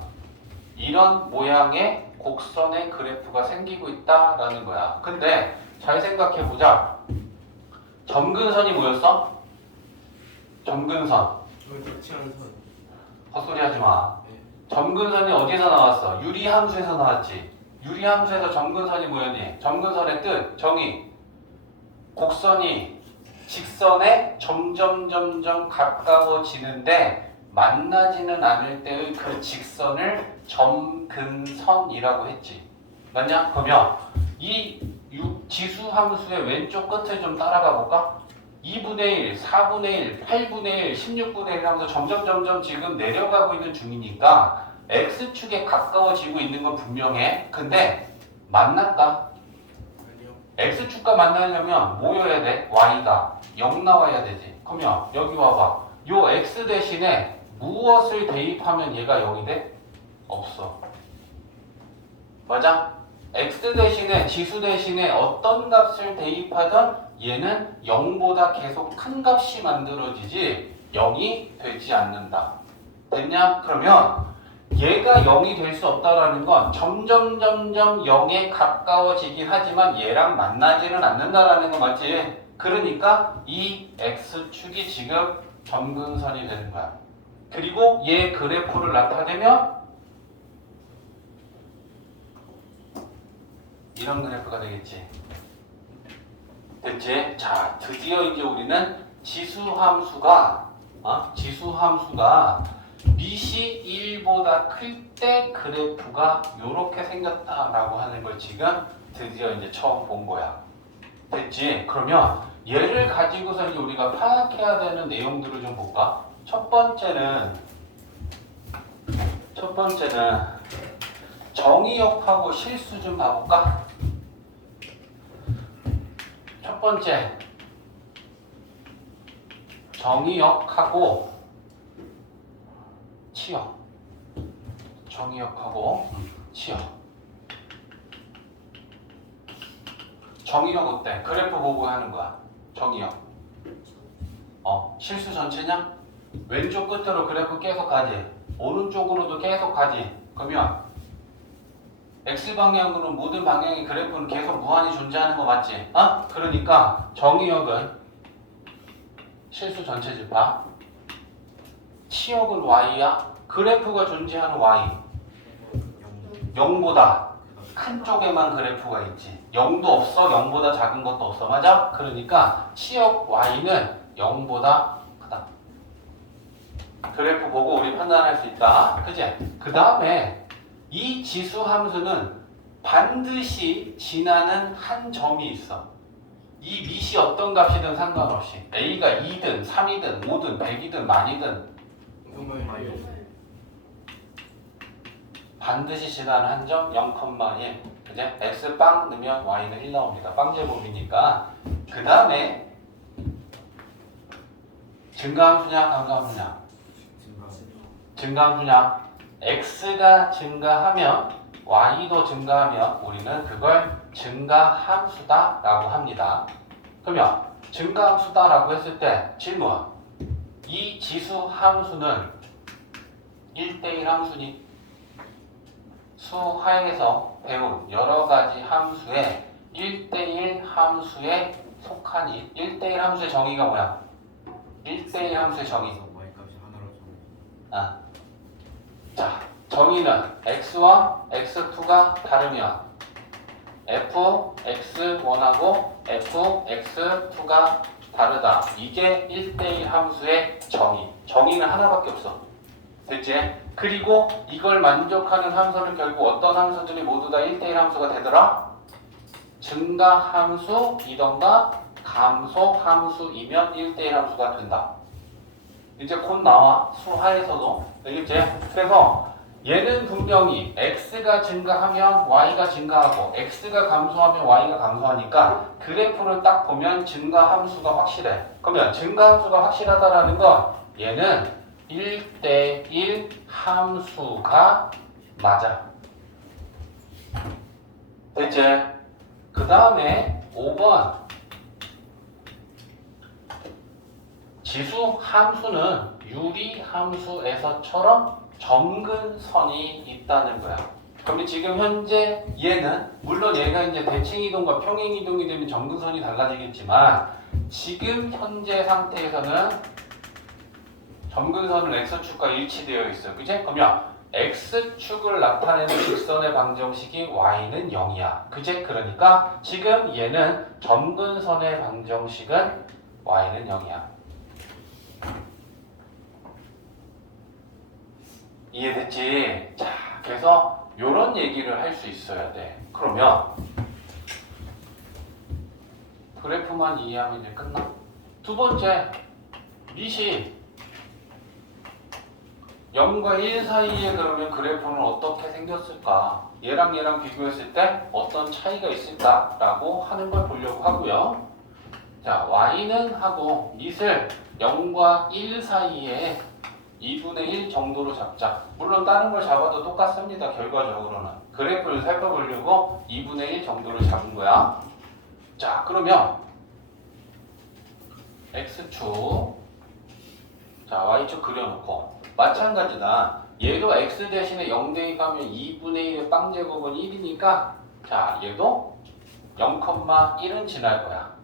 이런 모양의 곡선의 그래프가 생기고 있다라는 거야. 근데 잘 생각해보자. 점근선이 뭐였어? 점근선. 덕치하는 선. 헛소리 하지 마. 네. 점근선이 어디서 나왔어? 유리함수에서 나왔지. 유리함수에서 점근선이 뭐였니? 점근선의 뜻, 정의. 곡선이 직선에 점점 가까워지는데 만나지는 않을 때의 그 직선을 점근선이라고 했지. 맞냐? 그러면 이 지수함수의 왼쪽 끝을 좀 따라가 볼까? 2분의 1, 4분의 1, 8분의 1, 16분의 1 하면서 점점 지금 내려가고 있는 중이니까 X축에 가까워지고 있는 건 분명해. 근데 만날까? 아니요. x축과 만나려면 뭐여야 돼? y가 0 나와야 되지. 그러면 여기 와봐. 요 x 대신에 무엇을 대입하면 얘가 0이 돼? 없어. 맞아? x 대신에 지수 대신에 어떤 값을 대입하던 얘는 0보다 계속 큰 값이 만들어지지 0이 되지 않는다. 됐냐? 그러면 얘가 0이 될 수 없다라는 건 점점 0에 가까워지긴 하지만 얘랑 만나지는 않는다라는 거 맞지? 그러니까 이 x축이 지금 점근선이 되는 거야. 그리고 얘 그래프를 나타내면 이런 그래프가 되겠지. 됐지? 자, 드디어 이제 우리는 지수함수가 밑이 1보다 클 때 그래프가 이렇게 생겼다라고 하는 걸 지금 드디어 이제 처음 본 거야. 됐지? 그러면 얘를 가지고서 이제 우리가 파악해야 되는 내용들을 좀 볼까? 첫 번째는 정의역하고 실수 좀 봐볼까? 첫 번째 정의역하고 치역. 정의역하고 치역. 정의역 어때? 그래프 보고 하는 거야. 정의역. 실수 전체냐? 왼쪽 끝으로 그래프 계속 가지. 오른쪽으로도 계속 가지. 그러면 X방향으로 모든 방향의 그래프는 계속 무한히 존재하는 거 맞지? 그러니까 정의역은 실수 전체 집합. 치역은 Y야. 그래프가 존재하는 Y. 0보다 큰 쪽에만 그래프가 있지. 0도 없어. 0보다 작은 것도 없어. 맞아? 그러니까 치역 Y는 0보다 크다. 그래프 보고 우리 판단할 수 있다. 그치? 그 다음에 이 지수 함수는 반드시 지나는 한 점이 있어. 이 밑이 어떤 값이든 상관없이 A가 2든 3이든 5든 100이든 만이든 반드시 지나는 한 점 0,1. 그제? X 빵 넣으면 Y는 1 나옵니다. 빵제곱이니까. 그 다음에 증가함수냐 감가함수냐? 증가함수냐? X가 증가하면 Y도 증가하면 우리는 그걸 증가함수다 라고 합니다. 그러면 증가함수다 라고 했을 때 질문, 이 지수 함수는 1대1 함수니? 수하에서 배운 여러가지 함수의 1대1 함수에 속하니? 1대1 함수의 정의가 뭐야? 1대1 함수의 정의. 자, 정의는 x와 x2가 다르면 fx1하고 fx2가 다르다. 이게 1대1 함수의 정의. 정의는 하나밖에 없어. 됐지? 그리고 이걸 만족하는 함수는 결국 어떤 함수들이 모두 다 1대1 함수가 되더라? 증가 함수이던가 감소 함수이면 1대1 함수가 된다. 이제 곧 나와. 수하에서도. 알겠지? 그래서 얘는 분명히 x가 증가하면 y가 증가하고 x가 감소하면 y가 감소하니까 그래프를 딱 보면 증가 함수가 확실해. 그러면 증가 함수가 확실하다라는 건 얘는 1대1 함수가 맞아. 됐지? 그 다음에 5번 지수 함수는 유리 함수에서처럼 점근선이 있다는 거야. 그럼 지금 현재 얘는 물론 얘가 이제 대칭 이동과 평행 이동이 되면 점근선이 달라지겠지만 지금 현재 상태에서는 점근선은 x축과 일치되어 있어. 그치? 그러면 x축을 나타내는 직선의 방정식이 y는 0이야. 그치? 그러니까 지금 얘는 점근선의 방정식은 y는 0이야. 이해됐지? 자, 그래서 요런 얘기를 할 수 있어야 돼. 그러면 그래프만 이해하면 이제 끝나? 두 번째, 밑이 0과 1 사이에 그러면 그래프는 어떻게 생겼을까? 얘랑 비교했을 때 어떤 차이가 있을까라고 하는 걸 보려고 하고요. 자, y는 하고 밑을 0과 1 사이에 2분의 1 정도로 잡자. 물론 다른 걸 잡아도 똑같습니다. 결과적으로는. 그래프를 살펴보려고 2분의 1 정도를 잡은 거야. 자, 그러면 x축, 자, y축 그려놓고 마찬가지다. 얘도 x 대신에 0 대입하면 2분의 1의 빵제곱은 1이니까 자, 얘도 0,1은 지날 거야.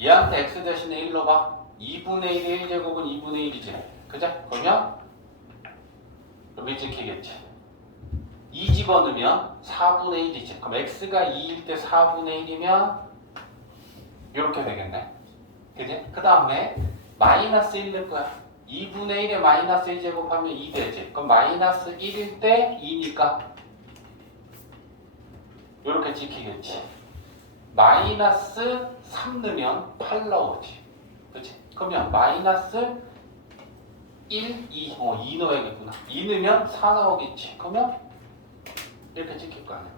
얘한테 x 대신에 1로 봐. 2분의 1의 1제곱은 2분의 1이지. 그죠? 그러면 여기 찍히겠지. 2 집어넣으면 4분의 1이지. 그럼 x가 2일 때 4분의 1이면 이렇게 되겠네. 그지? 그 다음에 마이너스 1일 거야. 2분의 1에 마이너스 1 제곱하면 2 되지. 그럼 마이너스 1일 때 2니까 이렇게 찍히겠지. 마이너스 3 넣으면 8 나오지. 그치? 그러면 마이너스 1, 2, 2 넣어야겠구나. 2 넣으면 4 나오겠지. 그러면 이렇게 찍힐 거 아니야.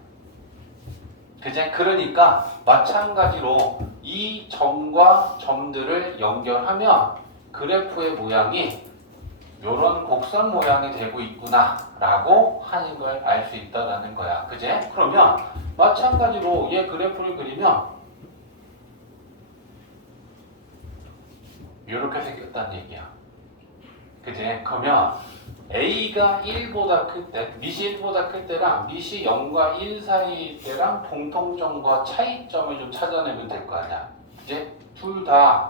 그치? 그러니까 마찬가지로 이 점과 점들을 연결하면 그래프의 모양이 이런 곡선 모양이 되고 있구나 라고 하는 걸 알 수 있다는 거야. 그치? 그러면 마찬가지로 얘 그래프를 그리면 이렇게 생겼다는 얘기야. 그치? 그러면 A가 1보다 클 때, 밑이 1보다 클 때랑 밑이 0과 1 사이일 때랑 공통점과 차이점을 좀 찾아내면 될 거 아니야. 이제 둘 다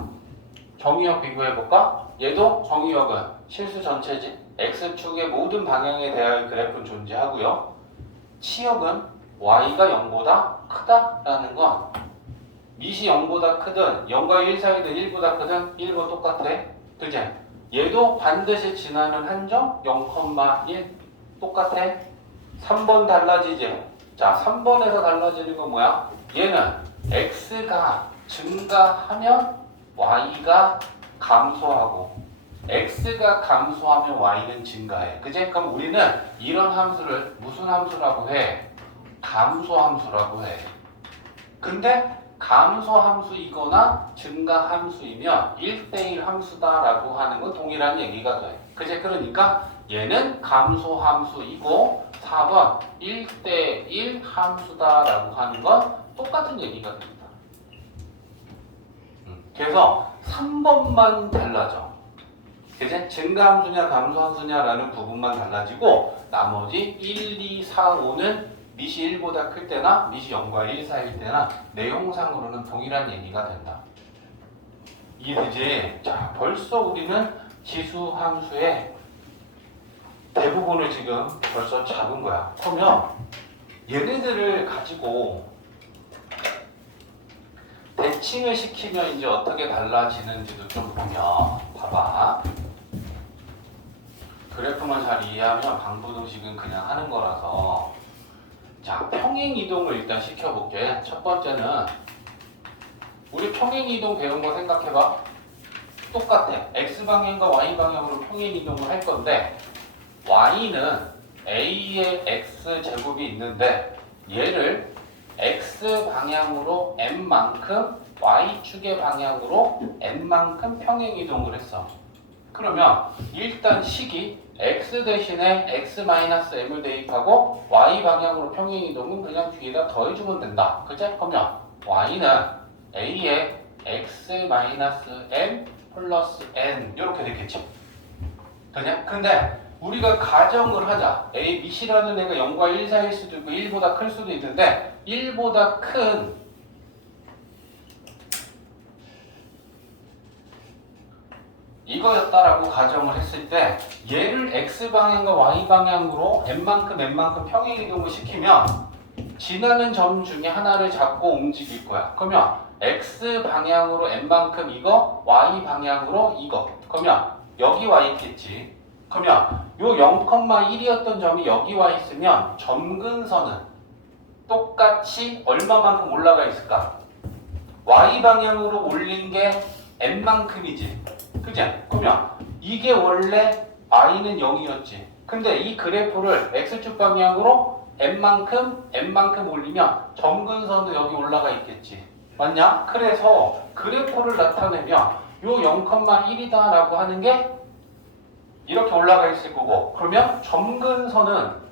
정의역 비교해볼까? 얘도 정의역은 실수 전체지. X축의 모든 방향에 대한 그래프는 존재하고요. 치역은 Y가 0보다 크다라는 건 밑이 0보다 크든 0과 1 사이든 1보다 크든 1과 똑같아. 그치? 얘도 반드시 지나는 한점 0,1 똑같아. 3번 달라지지. 자, 3번에서 달라지는 건 뭐야? 얘는 x가 증가하면 y가 감소하고 x가 감소하면 y는 증가해. 그치? 그럼 우리는 이런 함수를 무슨 함수라고 해? 감소함수라고 해. 근데 감소함수이거나 증가함수이면 1대1 함수다라고 하는 건 동일한 얘기가 돼. 그치? 그러니까 얘는 감소함수이고 4번 1대1 함수다라고 하는 건 똑같은 얘기가 됩니다. 그래서 3번만 달라져. 그치? 증가함수냐 감소함수냐라는 부분만 달라지고 나머지 1, 2, 4, 5는 밑이 1보다 클 때나 밑이 0과 1 사이일 때나 내용상으로는 동일한 얘기가 된다. 이해되지? 자, 벌써 우리는 지수함수의 대부분을 지금 벌써 잡은 거야. 그러면 얘네들을 가지고 대칭을 시키면 이제 어떻게 달라지는지도 좀 보면 봐봐. 그래프만 잘 이해하면 방부등식은 그냥 하는 거라서 자, 평행이동을 일단 시켜볼게. 첫 번째는 우리 평행이동 배운 거 생각해봐. 똑같아. X방향과 Y방향으로 평행이동을 할 건데 Y는 A의 X제곱이 있는데 얘를 X방향으로 N만큼 Y축의 방향으로 N만큼 평행이동을 했어. 그러면 일단 식이 x 대신에 x-m을 대입하고 y 방향으로 평행이동은 그냥 뒤에다 더해주면 된다. 그치? 그러면 y는 a의 x-m 플러스 n 이렇게 되겠지. 그냥? 근데 우리가 가정을 하자. a 밑이라는 애가 0과 1 사이일 수도 있고 1보다 클 수도 있는데 1보다 큰 이거였다라고 가정을 했을 때 얘를 x방향과 y방향으로 n만큼 평행이동을 시키면 지나는 점 중에 하나를 잡고 움직일 거야. 그러면 x방향으로 n만큼 이거, y방향으로 이거. 그러면 여기 와 있겠지. 그러면 요 0,1이었던 점이 여기 와 있으면 점근선은 똑같이 얼마만큼 올라가 있을까? y방향으로 올린 게 n만큼이지. 그지? 그러면 이게 원래 i는 0이었지. 근데 이 그래프를 x축 방향으로 n만큼 올리면 점근선도 여기 올라가 있겠지. 맞냐? 그래서 그래프를 나타내면 요 0,1이다 라고 하는 게 이렇게 올라가 있을 거고, 그러면 점근선은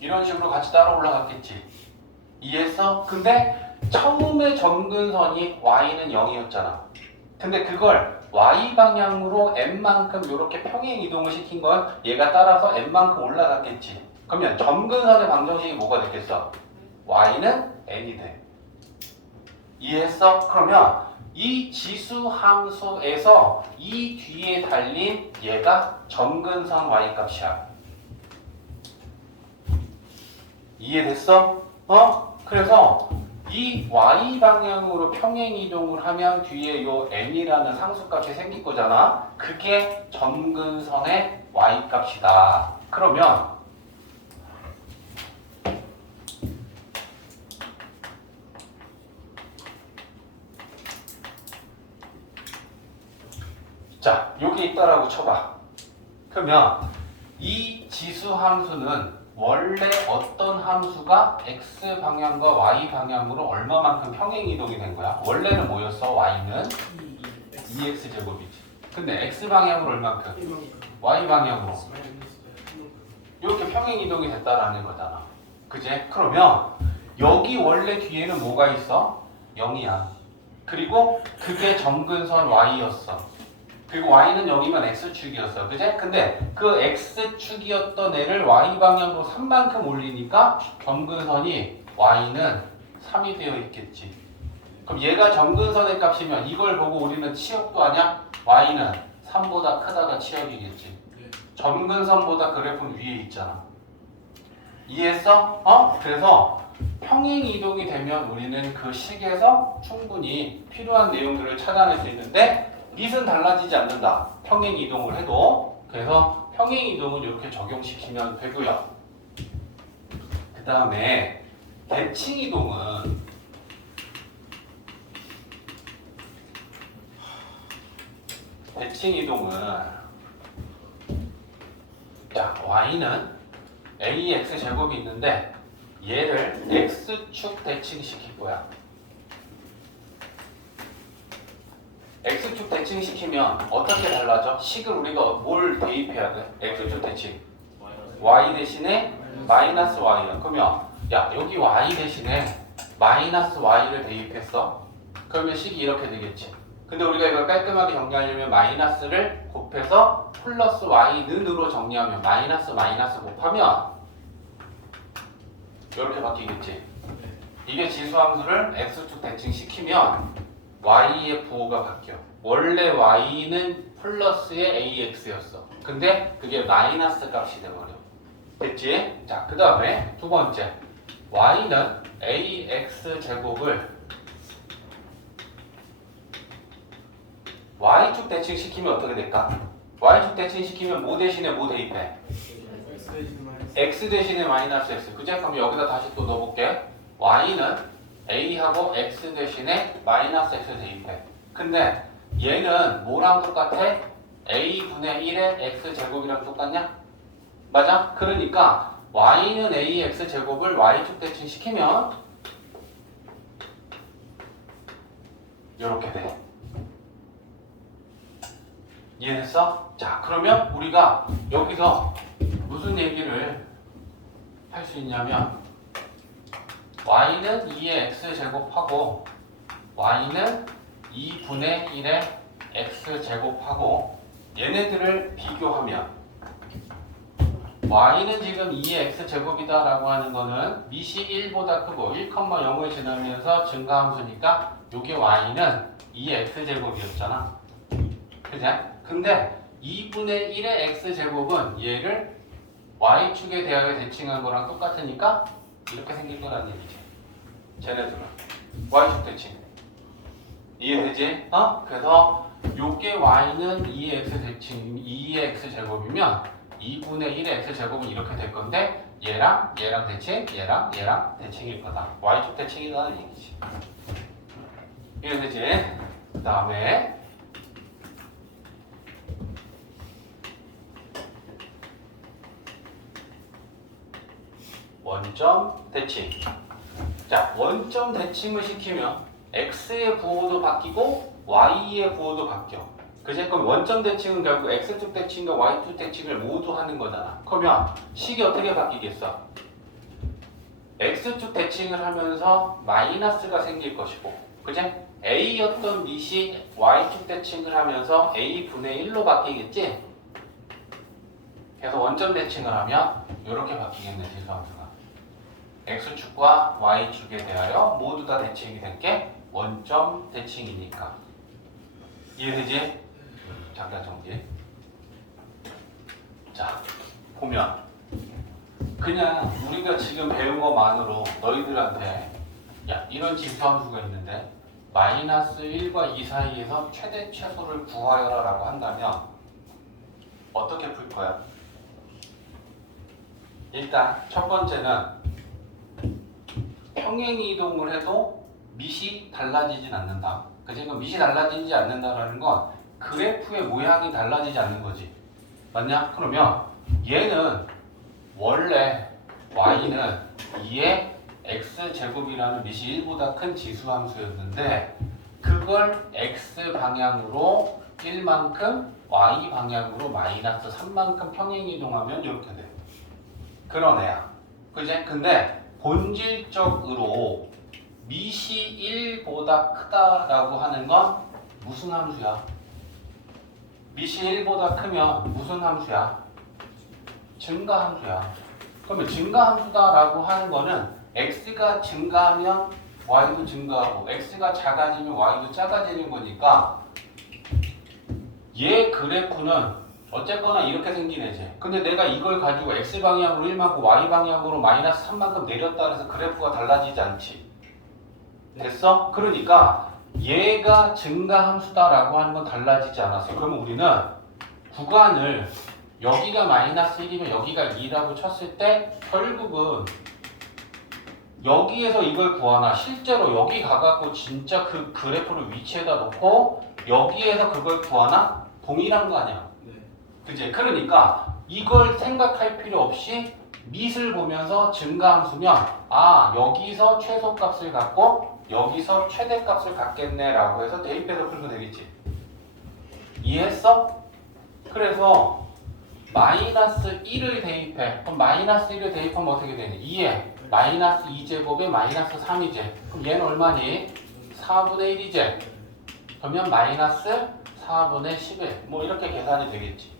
이런 식으로 같이 따라 올라갔겠지. 이해했어? 근데 처음에 점근선이 y는 0이었잖아. 근데 그걸 y 방향으로 n만큼 이렇게 평행 이동을 시킨 건 얘가 따라서 n만큼 올라갔겠지. 그러면 점근선의 방정식이 뭐가 됐겠어? y는 n이 돼. 이해했어? 그러면 이 지수 함수에서 이 뒤에 달린 얘가 점근선 y 값이야. 이해됐어? 그래서 이 y 방향으로 평행 이동을 하면 뒤에 요 n이라는 상수값이 생길 거잖아. 그게 점근선의 y 값이다. 그러면 자, 여기 있다라고 쳐봐. 그러면 이 지수 함수는 원래 어떤 함수가 x 방향과 y 방향으로 얼마만큼 평행 이동이 된 거야? 원래는 뭐였어? y는 2x 제곱이지. 근데 x 방향으로 얼마만큼? y 방향으로 이렇게 평행 이동이 됐다라는 거잖아. 그제? 그러면 여기 원래 뒤에는 뭐가 있어? 0이야. 그리고 그게 점근선 y였어. 그리고 y는 0이면 x축이었어. 그제? 근데 그 x축이었던 애를 y 방향으로 3만큼 올리니까 점근선이 y는 3이 되어 있겠지. 그럼 얘가 점근선의 값이면 이걸 보고 우리는 치역도 하냐? y는 3보다 크다가 치역이겠지. 점근선보다 그래프는 위에 있잖아. 이해했어? 그래서 평행 이동이 되면 우리는 그 식에서 충분히 필요한 내용들을 찾아낼 수 있는데 닛은 달라지지 않는다. 평행 이동을 해도. 그래서 평행 이동은 이렇게 적용시키면 되고요. 그 다음에 대칭 이동은 자, y는 ax 제곱이 있는데 얘를 x축 대칭시킬 거야. x축 대칭시키면 어떻게 달라져? 식을 우리가 뭘 대입해야 돼? x축 대칭 y 대신에 마이너스 y야. 그러면 야, 여기 y 대신에 마이너스 y를 대입했어. 그러면 식이 이렇게 되겠지. 근데 우리가 이걸 깔끔하게 정리하려면 마이너스를 곱해서 플러스 y는으로 정리하면 마이너스 곱하면 이렇게 바뀌겠지. 이게 지수함수를 x축 대칭시키면 y의 부호가 바뀌어. 원래 y는 플러스의 ax였어. 근데 그게 마이너스 값이 돼버려. 됐지? 자, 그 다음에 두 번째, y는 ax 제곱을 y축 대칭시키면 어떻게 될까? y축 대칭시키면 뭐 대신에 뭐 대입해? x 대신에 마이너스 x. 그죠? 그럼 여기다 다시 또 넣어볼게. y는 a하고 x 대신에 마이너스 x 대입해. 근데 얘는 뭐랑 똑같아? a분의 1의 x 제곱이랑 똑같냐? 맞아? 그러니까 y는 ax 제곱을 y축 대칭시키면 이렇게 돼. 이해했어? 자, 그러면 우리가 여기서 무슨 얘기를 할 수 있냐면 y는 2의 x 제곱하고 y는 2분의 1의 x 제곱하고 얘네들을 비교하면 y는 지금 2의 x 제곱이다 라고 하는 거는 밑이 1보다 크고 1,0을 지나면서 증가함수니까 요게 y는 2의 x 제곱이었잖아. 그죠? 근데 2분의 1의 x 제곱은 얘를 y축에 대하여 대칭한 거랑 똑같으니까 이렇게 생길 거라는 얘기지. 쟤네들은 y축 대칭. 이해되지? 그래서 요게 y는 2의 x 대칭, 2의 x 제곱이면 2분의 1의 x 제곱은 이렇게 될 건데 얘랑 대칭, 얘랑 대칭일 거다. y축 대칭이라는 얘기지. 이해되지? 그 다음에 원점 대칭. 자, 원점 대칭을 시키면 x의 부호도 바뀌고 y의 부호도 바뀌어. 그지? 그럼 원점 대칭은 결국 x축 대칭과 y축 대칭을 모두 하는 거잖아. 그러면 식이 어떻게 바뀌겠어? x축 대칭을 하면서 마이너스가 생길 것이고, 그지? a였던 밑이 y축 대칭을 하면서 a분의 1로 바뀌겠지? 그래서 원점 대칭을 하면 이렇게 바뀌겠네, 지수함수가. x축과 y축에 대하여 모두 다 대칭이 된 게 원점 대칭이니까. 이해되지? 잠깐 정리. 자, 보면 그냥 우리가 지금 배운 것만으로 너희들한테 야, 이런 지수함수가 있는데 마이너스 1과 2 사이에서 최대 최소를 구하여라 라고 한다면 어떻게 풀 거야? 일단 첫 번째는 평행이동을 해도 밑이 달라지진 않는다. 그치? 그럼 밑이 달라지지 않는다라는 건 그래프의 모양이 달라지지 않는 거지. 맞냐? 그러면 얘는 원래 y는 2의 x제곱이라는 밑이 1보다 큰 지수함수였는데 그걸 x 방향으로 1만큼 y 방향으로 마이너스 3만큼 평행이동하면 이렇게 돼. 그런 애야. 그지? 근데 본질적으로 밑이 1보다 크다라고 하는 건 무슨 함수야? 밑이 1보다 크면 무슨 함수야? 증가함수야. 그러면 증가함수다라고 하는 거는 x가 증가하면 y도 증가하고 x가 작아지면 y도 작아지는 거니까 얘 그래프는 어쨌거나 이렇게 생긴 애지. 근데 내가 이걸 가지고 x방향으로 1만큼 y방향으로 마이너스 3만큼 내렸다 그래서 그래프가 달라지지 않지. 됐어? 그러니까 얘가 증가함수다라고 하는 건 달라지지 않았어. 그러면 우리는 구간을 여기가 마이너스 1이면 여기가 2라고 쳤을 때 결국은 여기에서 이걸 구하나 실제로 여기 가갖고 진짜 그 그래프를 위치에다 놓고 여기에서 그걸 구하나 동일한 거 아니야. 네. 그치? 그러니까 이걸 생각할 필요 없이 밑을 보면서 증가함수면 아 여기서 최소값을 갖고 여기서 최대값을 갖겠네 라고 해서 대입해서 풀면 되겠지. 이해했어? 그래서 마이너스 1을 대입해. 그럼 마이너스 1을 대입하면 어떻게 되니? 2에 마이너스 2제곱에 마이너스 3이제. 그럼 얘는 얼마니? 4분의 1이제. 그러면 마이너스 4분의 11. 뭐 이렇게 계산이 되겠지.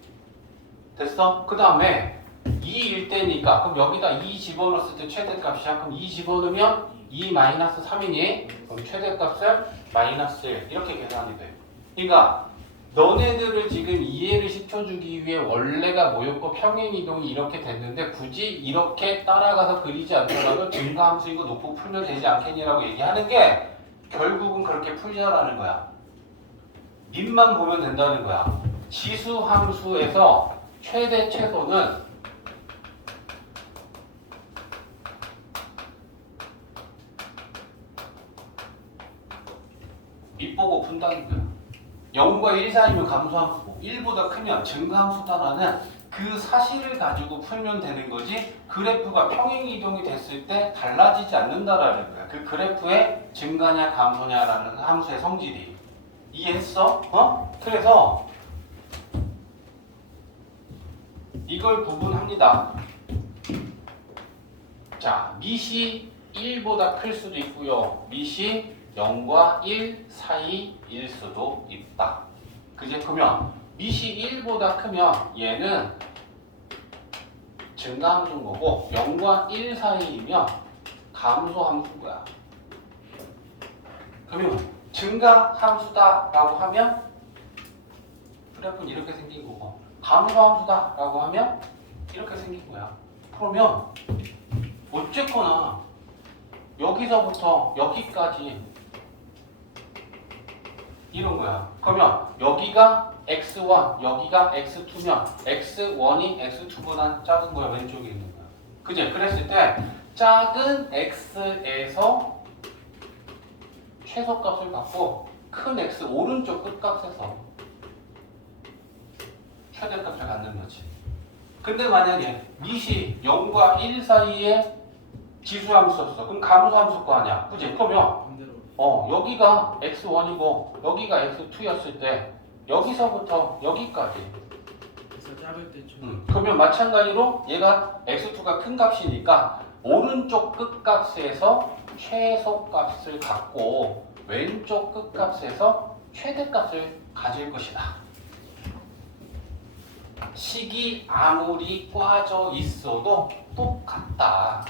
됐어? 그 다음에 2일 때니까 그럼 여기다 2 집어넣었을 때 최대값이야. 그럼 2 집어넣으면 2 마이너스 3이니? 그럼 최대값을 마이너스 1 이렇게 계산이 돼. 그러니까 너네들을 지금 이해를 시켜주기 위해 원래가 뭐였고 평행이동이 이렇게 됐는데 굳이 이렇게 따라가서 그리지 않더라도 증가함수인 거 놓고 풀면 되지 않겠니라고 얘기하는 게 결국은 그렇게 풀자라는 거야. 밑만 보면 된다는 거야. 지수함수에서 최대 최소는 밑 보고 푼다는 거야. 0과 1 사이면 감소함수고 1보다 크면 증가함수다라는 그 사실을 가지고 풀면 되는 거지 그래프가 평행이동이 됐을 때 달라지지 않는다라는 거야. 그 그래프의 증가냐 감소냐라는 함수의 성질이. 이해했어? 그래서 이걸 구분합니다. 자, 밑이 1보다 클 수도 있고요. 밑이 0과 1 사이일 수도 있다. 그지? 그러면 밑이 1보다 크면 얘는 증가함수인 거고 0과 1 사이이면 감소함수인 거야. 그러면 증가함수다라고 하면 그래프는 이렇게 생긴 거고 감소함수다라고 하면 이렇게 생긴 거야. 그러면 어쨌거나 여기서부터 여기까지 이런 거야. 그러면 여기가 x1, 여기가 x2면 x1이 x2보다 작은 거야. 왼쪽에 있는 거야. 그지? 그랬을 때 작은 x에서 최소값을 갖고 큰 x 오른쪽 끝값에서 최대값을 갖는 거지. 근데 만약에 밑이 0과 1 사이에 지수함수 썼어. 그럼 감소함수 거 아니야. 그지? 그러면 반대로 여기가 x1이고 여기가 x2였을 때 여기서부터 여기까지. 그래서 작을 때 좀. 그러면 마찬가지로 얘가 x2가 큰 값이니까 오른쪽 끝값에서 최소값을 갖고 왼쪽 끝값에서 최대값을 가질 것이다. 식이 아무리 꽈져 있어도 똑같다.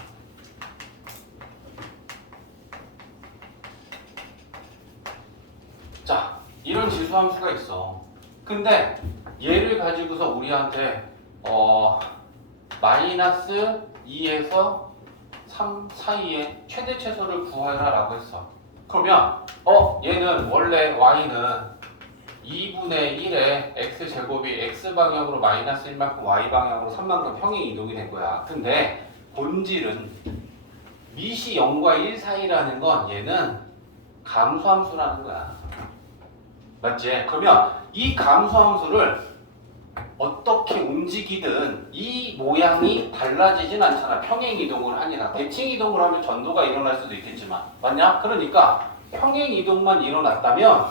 자, 이런 지수함수가 있어. 근데 얘를 가지고서 우리한테 마이너스 2에서 3 사이에 최대 최소를 구하라 라고 했어. 그러면 얘는 원래 y는 2분의 1의 x제곱이 x방향으로 마이너스 1만큼 y방향으로 3만큼 평행 이동이 된 거야. 근데 본질은 미시 0과 1 사이라는 건 얘는 감소함수라는 거야. 맞지? 그러면 이 감소함수를 어떻게 움직이든 이 모양이 달라지진 않잖아. 평행 이동을 하니라. 대칭 이동을 하면 전도가 일어날 수도 있겠지만. 맞냐? 그러니까 평행 이동만 일어났다면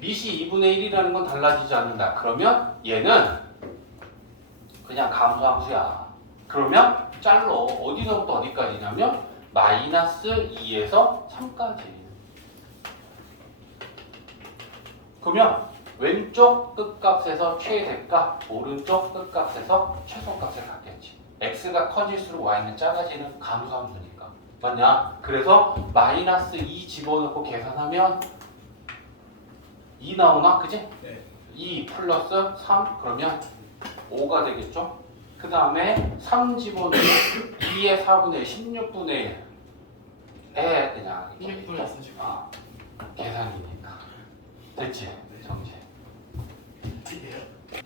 미시 2분의 1이라는 건 달라지지 않는다. 그러면 얘는 그냥 감소함수야. 그러면 짤로 어디서부터 어디까지냐면 마이너스 2에서 3까지. 그러면 왼쪽 끝값에서 최대값, 오른쪽 끝값에서 최소값을 갖겠지. x가 커질수록 y는 작아지는 감소함수니까. 맞냐? 그래서 마이너스 2 집어넣고 계산하면 2 나오나? 그지? 네. 2 플러스 3 그러면 5가 되겠죠? 그 다음에 3 집어넣으면 2의 4분의 1, 16분의 1에 그냥 킬플을 쓰시고. 계산이니까. 됐지? 정지. 이게요?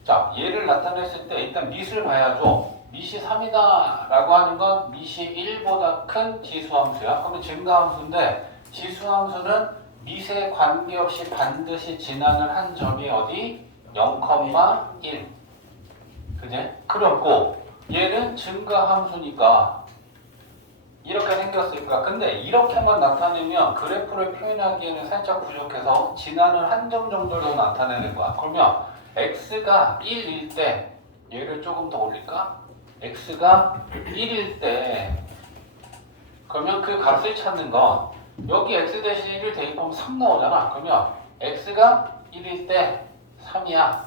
자, 얘를 나타냈을 때 일단 밑을 봐야죠. 밑이 3이다 라고 하는 건 밑이 1보다 큰 지수함수야. 그러면 증가함수인데 지수함수는 밑에 관계없이 반드시 진항을 한 점이 어디? 0,1. 그지? 그렇고 얘는 증가함수니까 이렇게 생겼을까? 근데 이렇게만 나타내면 그래프를 표현하기에는 살짝 부족해서 진항을 한 점 정도로 나타내는 거야. 그러면 x가 1일 때 얘를 조금 더 올릴까? x가 1일 때 그러면 그 값을 찾는 건 여기 x 대신 1을 대입하면 3 나오잖아. 그러면 x가 1일 때 3이야.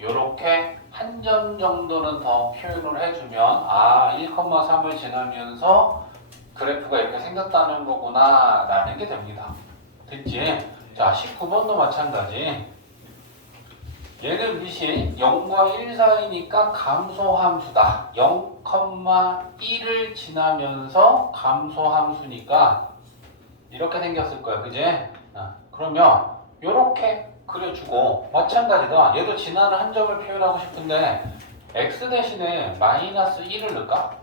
요렇게 한 점 정도는 더 표현을 해주면 1,3을 지나면서 그래프가 이렇게 생겼다는 거구나 라는 게 됩니다. 됐지? 자, 19번도 마찬가지. 얘는 밑이 0과 1 사이니까 감소함수다. 0,1을 지나면서 감소함수니까 이렇게 생겼을 거야. 그지? 그러면 이렇게 그려주고 마찬가지다. 얘도 지나는 한 점을 표현하고 싶은데 x 대신에 마이너스 1을 넣을까?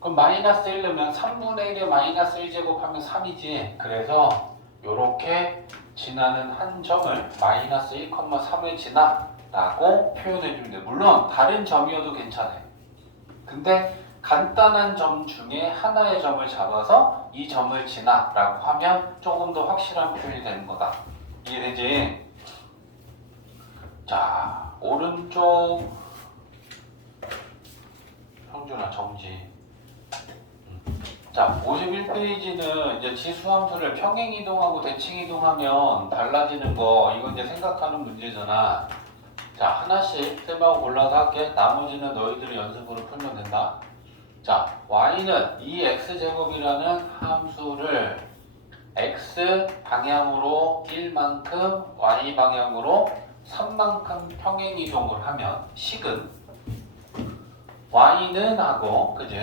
그럼 마이너스 1 넣으면 3분의 1에 마이너스 1제곱 하면 3이지. 그래서 이렇게 지나는 한 점을 마이너스 1,3을 지나 라고 표현해주면 돼. 물론 다른 점이어도 괜찮아요. 근데 간단한 점 중에 하나의 점을 잡아서 이 점을 지나 라고 하면 조금 더 확실한 표현이 되는 거다. 이해되지? 자, 오른쪽 형준아 정지. 자, 51페이지는 이제 지수함수를 평행 이동하고 대칭 이동하면 달라지는 거, 이거 이제 생각하는 문제잖아. 자, 하나씩 쌤하고 골라서 할게. 나머지는 너희들이 연습으로 풀면 된다. 자, y는 2x제곱이라는 함수를 x 방향으로 1만큼, y 방향으로 3만큼 평행 이동을 하면 식은 y는 하고, 그지?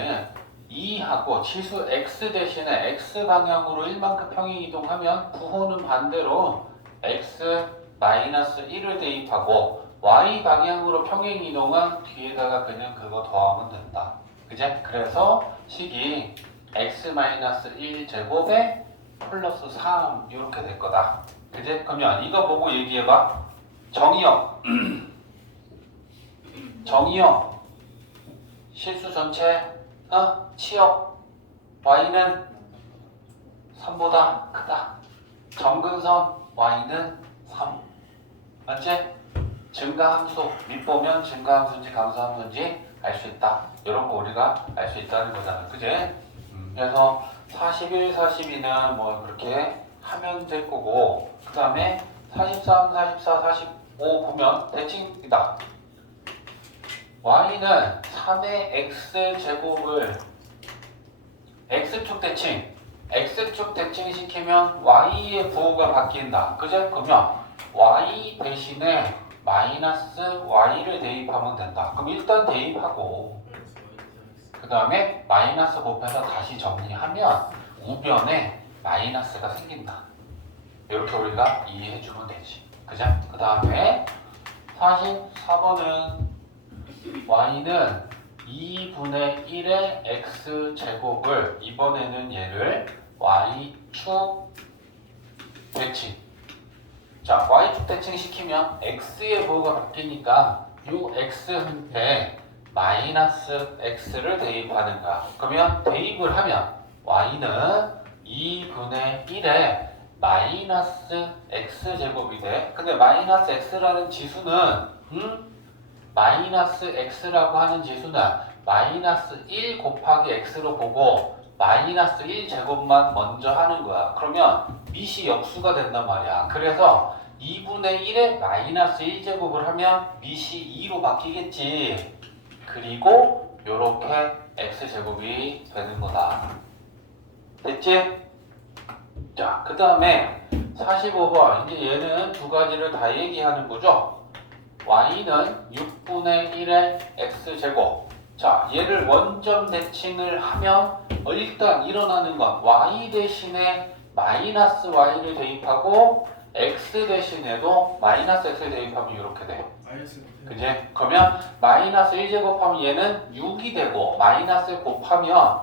2하고 지수 x 대신에 x 방향으로 1만큼 평행 이동하면 부호는 반대로 x 마이너스 1을 대입하고 y 방향으로 평행 이동한 뒤에다가 그냥 그거 더하면 된다. 그제? 그래서 식이 x 마이너스 1 제곱에 플러스 3 이렇게 될 거다. 그제? 그러면 이거 보고 얘기해봐. 정의역 정의역 실수 전체 치역 y는 3보다 크다. 점근선 y는 3. 맞지? 증가함수 밑보면 증가함수인지 감소함수인지 알 수 있다. 이런 거 우리가 알 수 있다는 거잖아. 그지? 그래서 41, 42는 뭐 그렇게 하면 될 거고, 그 다음에 43, 44, 45 보면 대칭이다. y는 3의 x제곱을 x축 대칭, x축 대칭 시키면 y의 부호가 바뀐다. 그죠? 그러면 y 대신에 마이너스 y를 대입하면 된다. 그럼 일단 대입하고 그 다음에 마이너스 곱해서 다시 정리하면 우변에 마이너스가 생긴다. 이렇게 우리가 이해해주면 되지. 그죠? 그 다음에 44번은 y는 2분의 1의 x제곱을 이번에는 얘를 y축 대칭. 자, y축 대칭 시키면 x의 부호가 바뀌니까 요 x한테 마이너스 x를 대입하는 거야. 그러면 대입을 하면 y는 2분의 1에 마이너스 x제곱이 돼. 근데 마이너스 x라는 지수는 마이너스 x라고 하는 지수는 마이너스 1 곱하기 x로 보고 마이너스 1제곱만 먼저 하는 거야. 그러면 밑이 역수가 된단 말이야. 그래서 2분의 1에 마이너스 1제곱을 하면 밑이 2로 바뀌겠지. 그리고 요렇게 x제곱이 되는 거다. 됐지? 자, 그 다음에 45번. 이제 얘는 두 가지를 다 얘기하는 거죠. y는 6분의 1의 x제곱. 자, 얘를 원점 대칭을 하면 일단 일어나는 건 y 대신에 마이너스 y를 대입하고 x 대신에도 마이너스 x를 대입하면 이렇게 돼. 그지? 그러면 마이너스 1제곱하면 얘는 6이 되고 마이너스 곱하면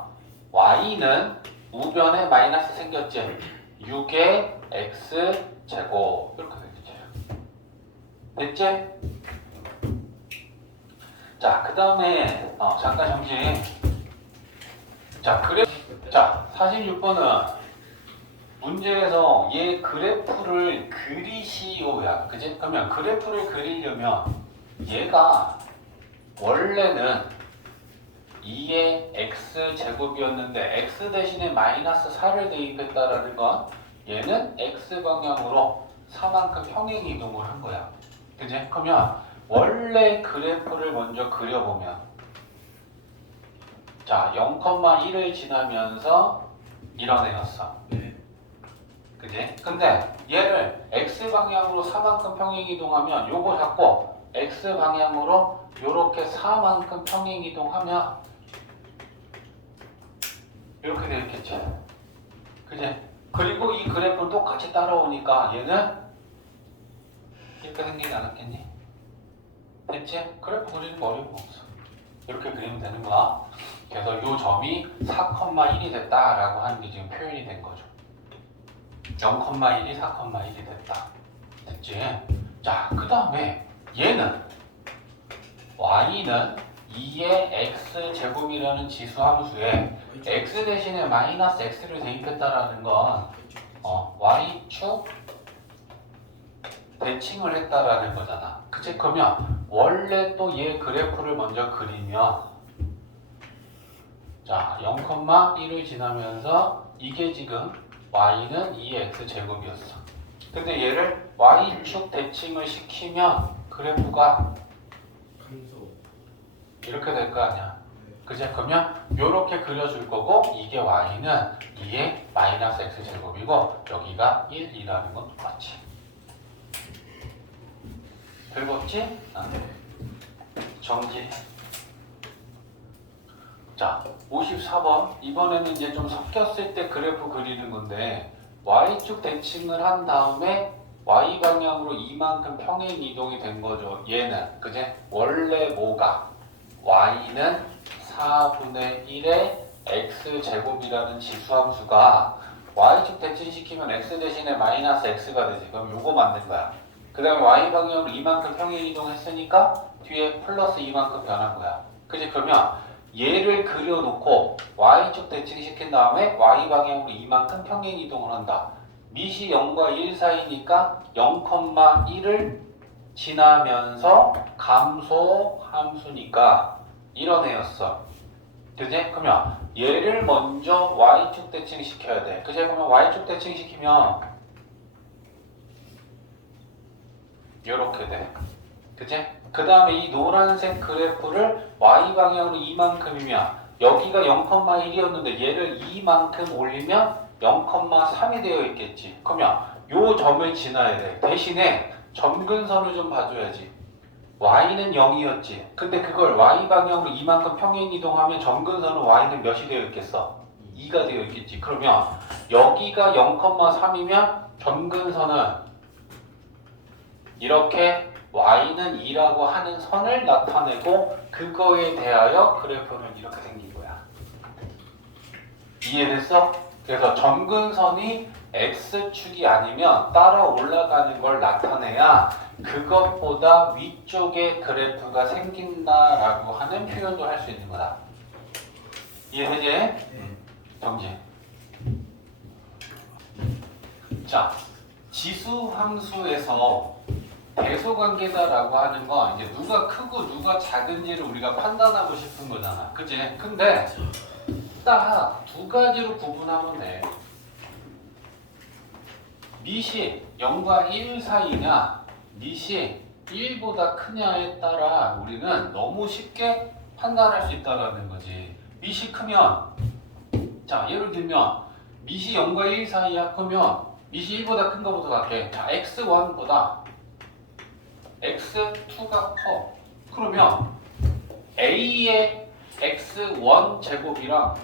y는 우변에 마이너스 생겼지? 6의 x제곱 이렇게 되겠지? 됐지? 자, 그 다음에 잠깐 정지. 자, 46번은 문제에서 얘 그래프를 그리시오야. 그지? 그러면 그래프를 그리려면 얘가 원래는 2의 x제곱이었는데 x 대신에 마이너스 4를 대입했다라는 건 얘는 x방향으로 4만큼 평행이동을 한 거야. 그지? 그러면 원래 그래프를 먼저 그려보면 자, 0,1을 지나면서 이런 애였어. 그지? 근데 얘를 x방향으로 4만큼 평행이동하면 요거 잡고 x방향으로 요렇게 4만큼 평행이동하면 이렇게 되겠지. 그지? 그리고 이 그래프는 똑같이 따라오니까 얘는 이렇게 생기지 않았겠니? 됐지? 그래프 그리는 거 어려운 거 없어. 이렇게 그리면 되는 거야. 그래서 이 점이 4,1이 됐다라고 하는 게 지금 표현이 된 거죠. 0,1이 4,1이 됐다. 됐지? 자, 그 다음에 얘는 y는 2의 x제곱이라는 지수 함수에 x 대신에 마이너스 x를 대입했다라는 건 y축 대칭을 했다라는 거잖아. 그치? 그러면 원래 또 얘 그래프를 먼저 그리면 자, 0,1을 지나면서 이게 지금 y는 2x 제곱이었어. 근데 얘를 y축 대칭을 시키면 그래프가 이렇게 될 거 아니야. 그치? 그러면 이렇게 그려줄 거고 이게 y는 2의 마이너스 x 제곱이고 여기가 1이라는 건 똑같지. 긁었지? 정지. 자, 54번. 이번에는 이제 좀 섞였을 때 그래프 그리는 건데 y축 대칭을 한 다음에 y 방향으로 이만큼 평행 이동이 된 거죠. 얘는 그지? 원래 뭐가 y는 4분의 1의 x제곱이라는 지수함수가 y축 대칭시키면 x 대신에 마이너스 x가 되지. 그럼 요거 만든 거야. 그 다음에 y 방향으로 이만큼 평행 이동했으니까 뒤에 플러스 이만큼 변한 거야. 그지? 그러면 얘를 그려놓고 y축 대칭시킨 다음에 y방향으로 이만큼 평행 이동을 한다. 밑이 0과 1 사이니까 0,1을 지나면서 감소 함수니까 이런 애였어. 그지? 그러면 얘를 먼저 y축 대칭시켜야 돼. 그지? 그러면 y축 대칭시키면 이렇게 돼. 그지? 그 다음에 이 노란색 그래프를 y방향으로 이만큼이면 여기가 0,1이었는데 얘를 이만큼 올리면 0,3이 되어 있겠지. 그러면 요 점을 지나야 돼. 대신에 점근선을 좀 봐줘야지. y는 0이었지. 근데 그걸 y방향으로 이만큼 평행 이동하면 점근선은 y는 몇이 되어 있겠어? 2가 되어 있겠지. 그러면 여기가 0,3이면 점근선은 이렇게 y는 2라고 하는 선을 나타내고 그거에 대하여 그래프는 이렇게 생긴 거야. 이해됐어? 그래서 점근선이 x축이 아니면 따라 올라가는 걸 나타내야 그것보다 위쪽에 그래프가 생긴다라고 하는 표현도 할 수 있는 거다. 이해되지? 네. 정지. 자, 지수 함수에서 대소관계다라고 하는 건 이제 누가 크고 누가 작은지를 우리가 판단하고 싶은 거잖아. 그치? 근데 딱 두 가지로 구분하면 돼. 밑이 0과 1 사이냐, 밑이 1보다 크냐에 따라 우리는 너무 쉽게 판단할 수 있다는 거지. 밑이 크면, 자, 예를 들면 밑이 0과 1 사이야. 그러면 밑이 1보다 큰 것부터 갈게. 자, x1보다 x2가 커. 그러면 a의 x1 제곱이랑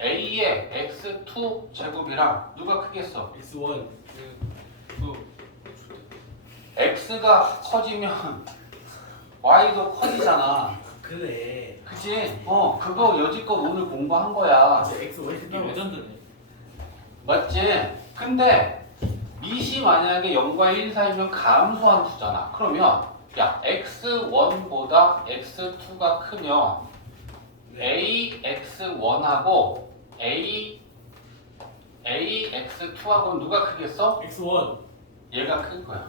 a의 x2 제곱이랑 누가 크겠어? X1 x가 커지면 y도 커지잖아. 그래. 그치? 그거 여지껏 오늘 공부한 거야. X1 이게 레전드네. 맞지? 근데 밑이 만약에 0과 1 사이면 감소함수잖아. 그러면 야, x1보다 x2가 크면 ax1하고 ax2하고 누가 크겠어? X1 얘가 큰 거야.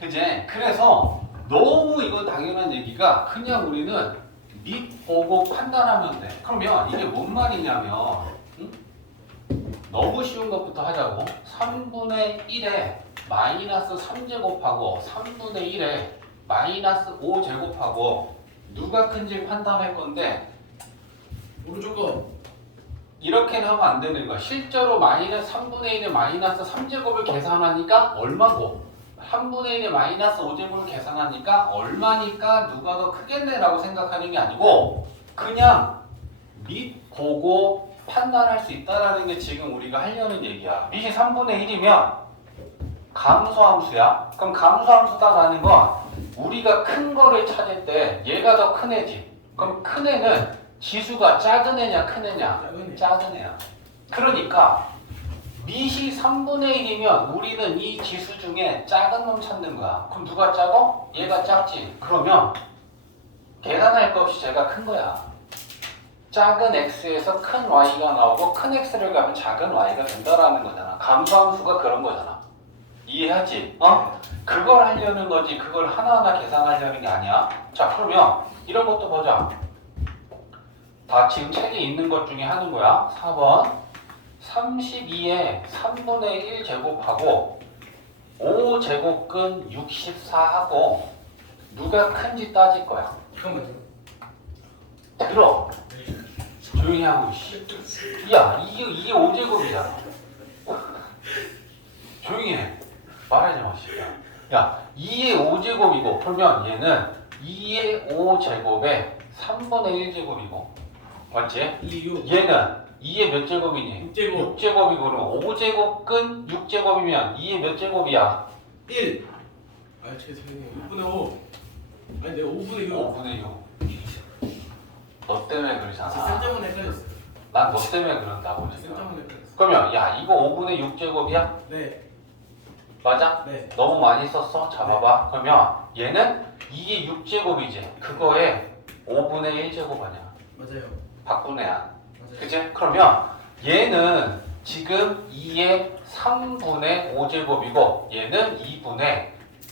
그제? 그래서 너무 이건 당연한 얘기가 그냥 우리는 밑 보고 판단하면 돼. 그러면 이게 뭔 말이냐면 너무 쉬운 것부터 하자고. 3분의 1에 마이너스 3제곱하고 3분의 1에 마이너스 5제곱하고 누가 큰지 판단할 건데 오른쪽 거. 이렇게는 하면 안 되는 거야. 실제로 마이너스 3분의 1에 마이너스 3제곱을 계산하니까 얼마고 3분의 1에 마이너스 5제곱을 계산하니까 얼마니까 누가 더 크겠네 라고 생각하는 게 아니고 그냥 밑 보고 판단할 수 있다는 게 지금 우리가 하려는 얘기야. 밑이 3분의 1이면 감소함수야. 그럼 감소함수다라는 건 우리가 큰 거를 찾을 때 얘가 더 큰 애지. 그럼 큰 애는 지수가 작은 애냐 큰 애냐? 작은 애야. 그러니까 밑이 3분의 1이면 우리는 이 지수 중에 작은 놈 찾는 거야. 그럼 누가 작어? 얘가 작지. 그러면 계산할 거 없이 제가 큰 거야. 작은 x에서 큰 y가 나오고 큰 x를 가면 작은 y가 된다라는 거잖아. 감소함수가 그런 거잖아. 이해하지? 그걸 하려는 거지. 그걸 하나하나 계산하려는 게 아니야. 자, 그러면 이런 것도 보자. 다 지금 책에 있는 것 중에 하는 거야. 4번 32에 3분의 1 제곱하고 5제곱근 64하고 누가 큰지 따질 거야. 잠깐만요. 들어. 조용히 하고 씨. 야, 이게 5제곱이잖아. 조용히 해. 말하지 마, 씨. 야, 2의 5제곱이고 그러면 얘는 2의 5제곱에 3분의 1제곱이고 맞지? 2, 6. 얘는 2의 몇 제곱이니? 6제곱. 6제곱이고 그러면 5제곱근 6제곱이면 2의 몇 제곱이야? 1. 아, 죄송해요. 6분의 5. 아니, 내가 5분의 6. 5분의 6. 너 때문에 그러잖아. 쌤 때문에 헷갈렸어요. 난 너 때문에 그런다고 쌤 지금. 때문에 헷갈렸어요. 그러면 야 이거 5분의 6제곱이야? 네. 맞아? 네. 너무 많이 썼어? 잡아봐. 그러면 얘는 2의 6제곱이지. 그거에 5분의 1제곱 아니야. 맞아요. 바꾸네야. 맞아요. 그치? 그러면 얘는 지금 2의 3분의 5제곱이고 얘는 2분의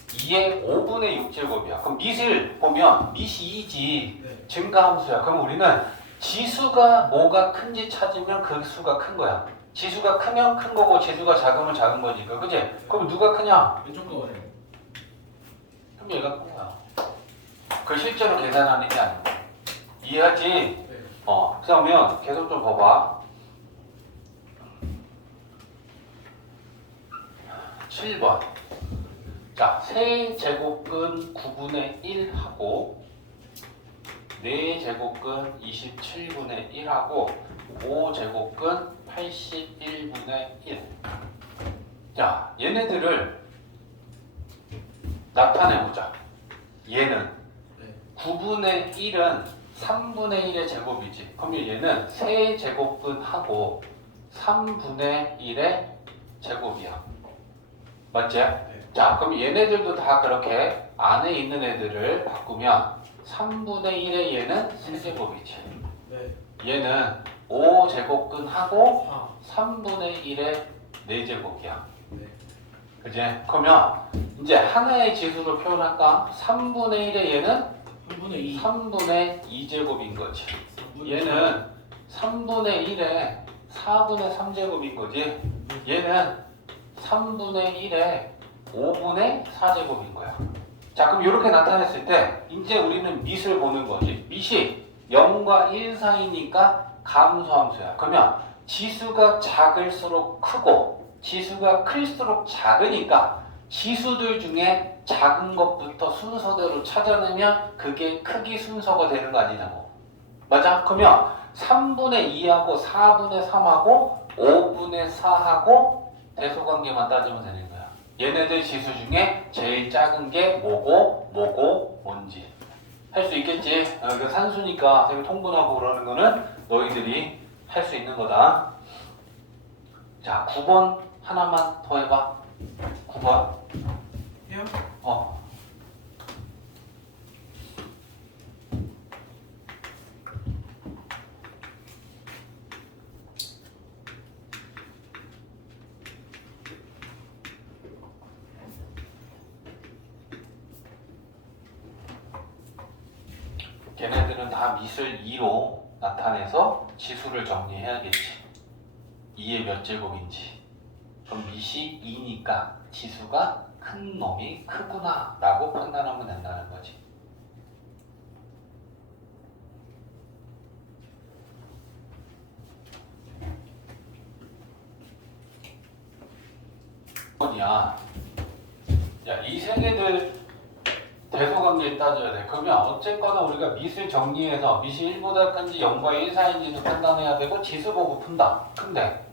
2의 5분의 6제곱이야. 그럼 밑을 보면 밑이 2지 네. 증가함수야. 그럼 우리는 지수가 뭐가 큰지 찾으면 그 수가 큰 거야. 지수가 크면 큰 거고 지수가 작으면 작은 거니까. 그치? 그럼 누가 크냐? 왼쪽 거예요. 그럼 얘가 큰 거야. 그 실제로 계산하는 게 아니고. 이해하지? 네. 그러면 계속 좀 봐봐. 7번. 자, 세제곱근 9분의 1하고 4제곱근 27분의 1하고 5제곱근 81분의 1. 자, 얘네들을 나타내보자. 얘는 네. 9분의 1은 3분의 1의 제곱이지. 그러면 얘는 세제곱근하고 3분의 1의 제곱이야. 맞지? 네. 자, 그럼 얘네들도 다 그렇게 안에 있는 애들을 바꾸면 3분의 1의 얘는 세제곱이지. 네. 얘는 5제곱근하고 4. 3분의 1의 4제곱이야. 네. 그지? 그러면 이제 하나의 지수로 표현할까? 3분의 1의 얘는 3분의 2. 3분의 2제곱인 거지. 3분의 얘는 3분의 1의 4분의 3제곱인 거지. 얘는 3분의 1의 5분의 4제곱인 거야. 자, 그럼 이렇게 나타냈을 때 이제 우리는 밑을 보는 거지. 밑이 0과 1 사이니까 감소함수야. 그러면 지수가 작을수록 크고 지수가 클수록 작으니까 지수들 중에 작은 것부터 순서대로 찾아내면 그게 크기 순서가 되는 거 아니냐고. 맞아? 그러면 3분의 2하고 4분의 3하고 5분의 4하고 대소관계만 따지면 되는 거야. 얘네들 지수 중에 제일 작은 게 뭐고 뭔지 할 수 있겠지. 이거 산수니까 되게 통분하고 그러는 거는 너희들이 할 수 있는 거다. 자, 9번 하나만 더 해봐. 9번. 해요? 걔네들은 다 밑을 2로 나타내서 지수를 정리해야겠지. 2의 몇 제곱인지. 그럼 밑이 2니까 지수가 큰 놈이 크구나 라고 판단하면 된다는 거지. 야, 이 세 개들 대소관계 따져야 돼. 그러면 어쨌거나 우리가 밑을 정리해서 밑이 1보다 큰지 0과 1 사이인지도 판단해야 되고 지수 보고 푼다. 근데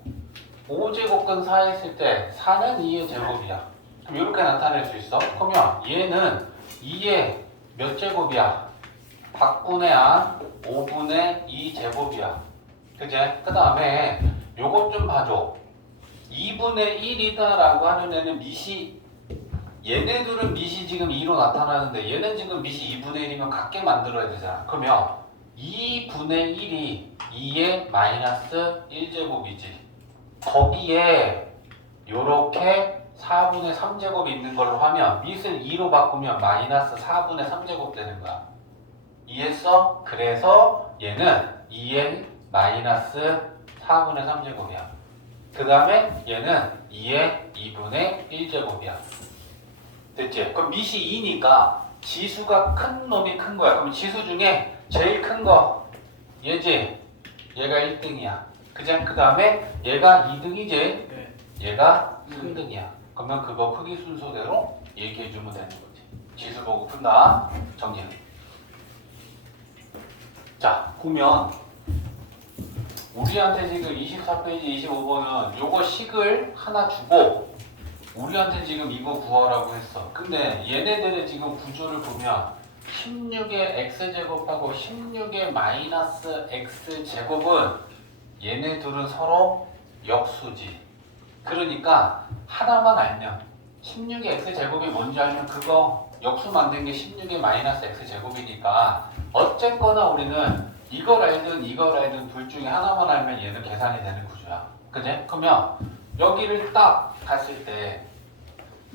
5제곱근 4 했을 때 4는 2의 제곱이야. 그럼 이렇게 나타낼 수 있어. 그러면 얘는 2의 몇 제곱이야? 박분의 안 5분의 2 제곱이야. 그제? 그 다음에 요것 좀 봐줘. 2분의 1이다라고 하는 애는 밑이 얘네들은 밑이 지금 2로 나타나는데 얘는 지금 밑이 2분의 1이면 같게 만들어야 되잖아. 그러면 2분의 1이 2의 마이너스 1제곱이지. 거기에 요렇게 4분의 3제곱이 있는 걸로 하면 밑을 2로 바꾸면 마이너스 4분의 3제곱 되는 거야. 이해했어? 그래서 얘는 2의 마이너스 4분의 3제곱이야. 그 다음에 얘는 2의 2분의 1제곱이야. 됐지? 그럼 밑이 2니까 지수가 큰 놈이 큰 거야. 그럼 지수 중에 제일 큰 거 얘지? 얘가 1등이야. 그죠? 그 다음에 얘가 2등이지? 네. 얘가 3등이야. 그러면 그거 크기 순서대로 얘기해주면 되는 거지. 지수 보고 푼다. 정리. 자, 보면 우리한테 지금 24페이지 25번은 요거 식을 하나 주고 우리한테 지금 이거 구하라고 했어. 근데 얘네들의 지금 구조를 보면 16의 x제곱하고 16의 마이너스 x제곱은 얘네 둘은 서로 역수지. 그러니까 하나만 알면 16의 x제곱이 뭔지 알면 그거 역수 만든 게 16의 마이너스 x제곱이니까 어쨌거나 우리는 이걸 알든 이걸 알든 둘 중에 하나만 알면 얘는 계산이 되는 구조야. 그지? 그러면 여기를 딱 갔을 때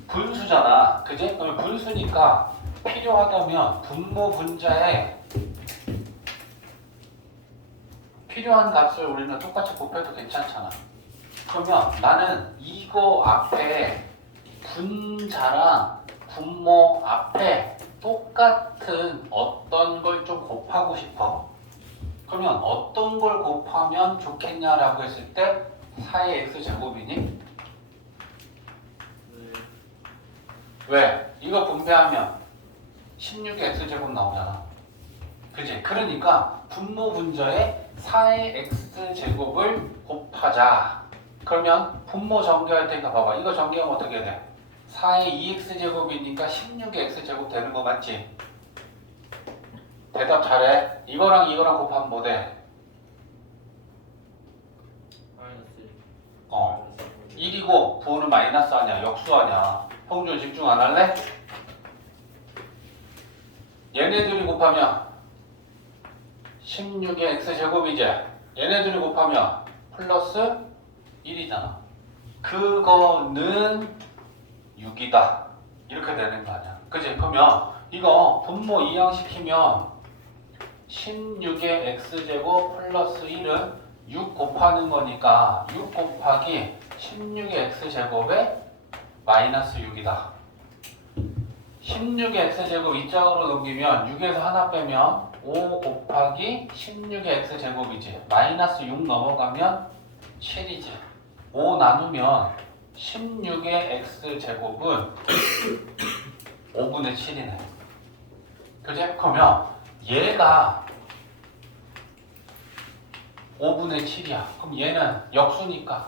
분수잖아. 그지? 그러면 분수니까 필요하다면 분모 분자에 필요한 값을 우리는 똑같이 곱해도 괜찮잖아. 그러면 나는 이거 앞에 분자랑 분모 앞에 똑같은 어떤 걸 좀 곱하고 싶어. 그러면 어떤 걸 곱하면 좋겠냐라고 했을 때 4의 x제곱이니? 네. 왜? 이거 분배하면 16의 x제곱 나오잖아. 그지? 그러니까 분모 분자에 4의 x제곱을 곱하자. 그러면 분모 전개할 테니까 봐봐. 이거 전개하면 어떻게 돼? 4의 2x제곱이니까 16의 x제곱 되는 거 맞지? 대답 잘해. 이거랑 이거랑 곱하면 뭐 돼? 마이너스 1이고 부호는 마이너스 아니야. 역수 아니야. 형준 집중 안 할래? 얘네들이 곱하면 16의 x제곱이지. 얘네들이 곱하면 플러스 1이잖아. 그거는 6이다. 이렇게 되는 거 아니야. 그치? 그러면 이거 분모 이항시키면 16의 x제곱 플러스 1은 6 곱하는 거니까 6 곱하기 16의 x제곱에 마이너스 6이다. 16의 x제곱 이쪽으로 넘기면 6에서 하나 빼면 5 곱하기 16의 x제곱이지. 마이너스 6 넘어가면 7이지. 5 나누면 16의 x제곱은 5분의 7이네. 그지? 그러면 얘가 5분의 7이야. 그럼 얘는 역수니까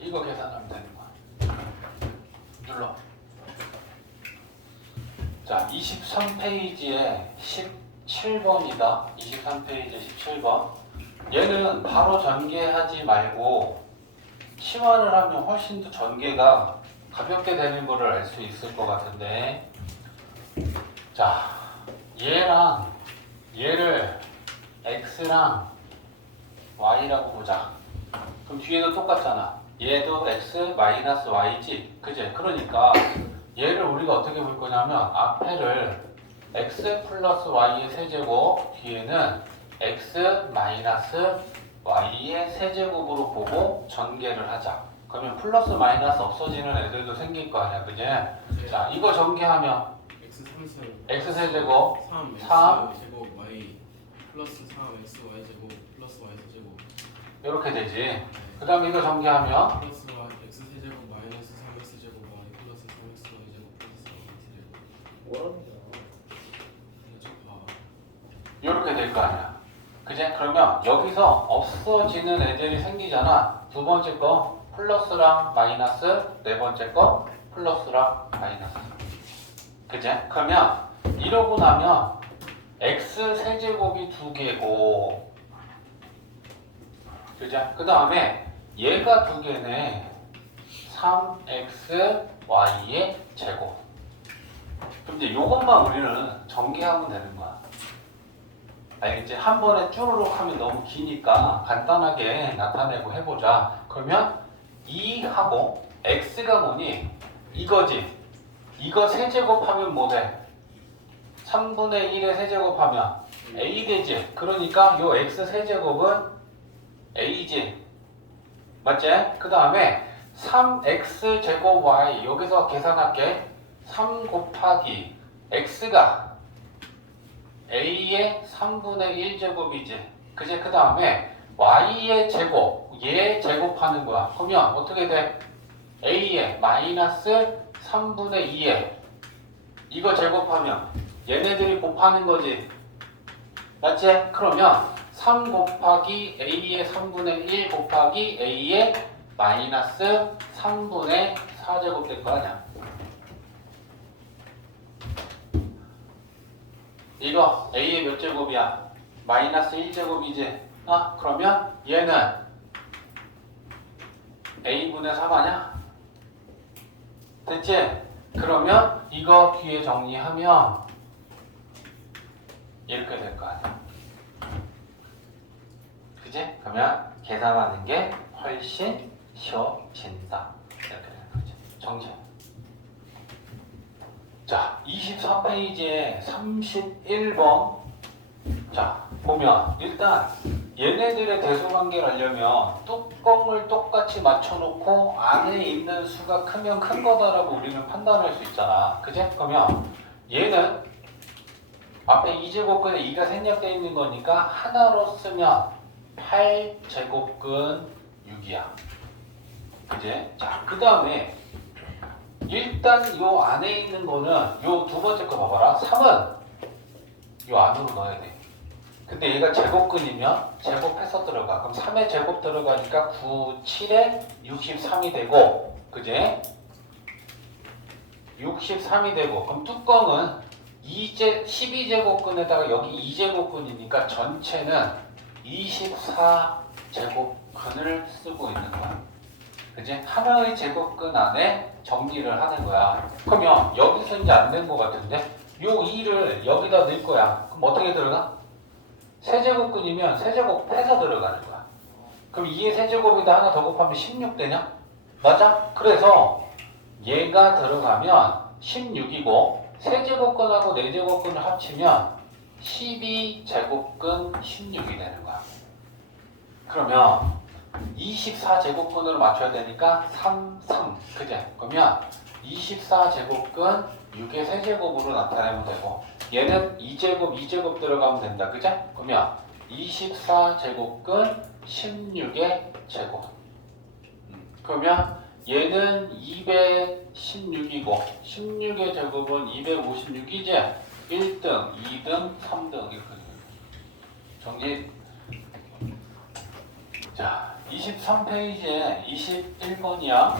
이거 계산하면 되는 거야. 눌러. 자, 23페이지에 17번이다. 23페이지 17번. 얘는 바로 전개하지 말고 치환을 하면 훨씬 더 전개가 가볍게 되는 거를 알 수 있을 것 같은데, 자, 얘랑 얘를 x랑 y라고 보자. 그럼 뒤에도 똑같잖아. 얘도 x 마이너스 y지, 그지? 그러니까 얘를 우리가 어떻게 볼 거냐면 앞에를 x 플러스 y의 세제곱, 뒤에는 x 마이너스 y의 세제곱으로 보고 전개를 하자. 그러면 플러스 마이너스 없어지는 애들도 생길 거 아니야, 그지? 자, 이거 전개하면 x 3승 x 세제곱 3 3. x 제곱 y 플러스 3 x y 제곱 플러스 y 제곱 이렇게 되지. 그 다음에 이거 전개하면 플러스 y x 세제곱 마이너스 3 x 제곱 y 플러스 3 x y 제곱 플러스 4 x 제곱. 뭐라는 거야? 이렇게 될 거 아니야. 그지? 그러면 여기서 없어지는 애들이 생기잖아. 두 번째 거 플러스랑 마이너스, 네 번째 거 플러스랑 마이너스. 그지? 그러면 이러고 나면 x 세제곱이 두 개고, 그지? 그 다음에 얘가 두 개네. 3x y의 제곱. 그럼 이제 요것만 우리는 전개하면 되는 거야. 알겠지? 한 번에 쭈루룩 하면 너무 기니까 간단하게 나타내고 해보자. 그러면 2하고 x가 뭐니? 이거지. 이거 세제곱하면 뭐 돼? 3분의 1의 세제곱하면 a 되지. 그러니까 요 x 세제곱은 a지. 맞지? 그 다음에 3x 제곱 y, 여기서 계산할게. 3 곱하기 x가 a의 3분의 1제곱이지. 그지? 그 다음에 y의 제곱, 얘 제곱하는 거야. 그러면 어떻게 돼? a의 마이너스 3분의 2에 이거 제곱하면 얘네들이 곱하는 거지. 맞지? 그러면 3 곱하기 a의 3분의 1 곱하기 a의 마이너스 3분의 4제곱 될 거 아니야. 이거 a의 몇 제곱이야? 마이너스 1제곱이지. 그러면 얘는 a분의 3 아냐? 됐지? 그러면 이거 뒤에 정리하면 이렇게 될 거 아니야. 그지? 그러면 계산하는 게 훨씬 쉬워진다. 이렇게 되는 거지. 정리. 자, 24페이지에 31번. 자, 보면 일단 얘네들의 대소관계를 알려면 뚜껑을 똑같이 맞춰놓고 안에 있는 수가 크면 큰 거다라고 우리는 판단할 수 있잖아. 그지? 그러면 얘는 앞에 2제곱근에 2가 생략되어 있는 거니까 하나로 쓰면 8제곱근 6이야. 그지? 자, 그 다음에 일단 요 안에 있는 거는 요 두 번째 거 봐봐라. 3은 요 안으로 넣어야 돼. 근데 얘가 제곱근이면 제곱해서 들어가. 그럼 3의 제곱 들어가니까 9, 7에 63이 되고, 그지? 63이 되고, 그럼 뚜껑은 12제곱근에다가 여기 2제곱근이니까 전체는 24제곱근을 쓰고 있는 거야. 그지? 하나의 제곱근 안에 정리를 하는 거야. 그러면 여기서 이제 안 된 거 같은데, 요 2를 여기다 넣을 거야. 그럼 어떻게 들어가? 세제곱근이면 세제곱해서 들어가는 거야. 그럼 2의 세제곱에다 하나 더 곱하면 16 되냐? 맞아? 그래서 얘가 들어가면 16이고 세제곱근하고 네제곱근을 합치면 12제곱근 16이 되는 거야. 그러면 24제곱근으로 맞춰야 되니까 3, 3. 그제? 그러면 24제곱근 6의 세제곱으로 나타내면 되고 얘는 2제곱, 2제곱 들어가면 된다. 그죠? 그러면 24제곱근 16의 제곱. 그러면 얘는 216이고 16의 제곱은 256이지? 1등, 2등, 3등 이렇게 정리. 자, 23페이지에 21번이야.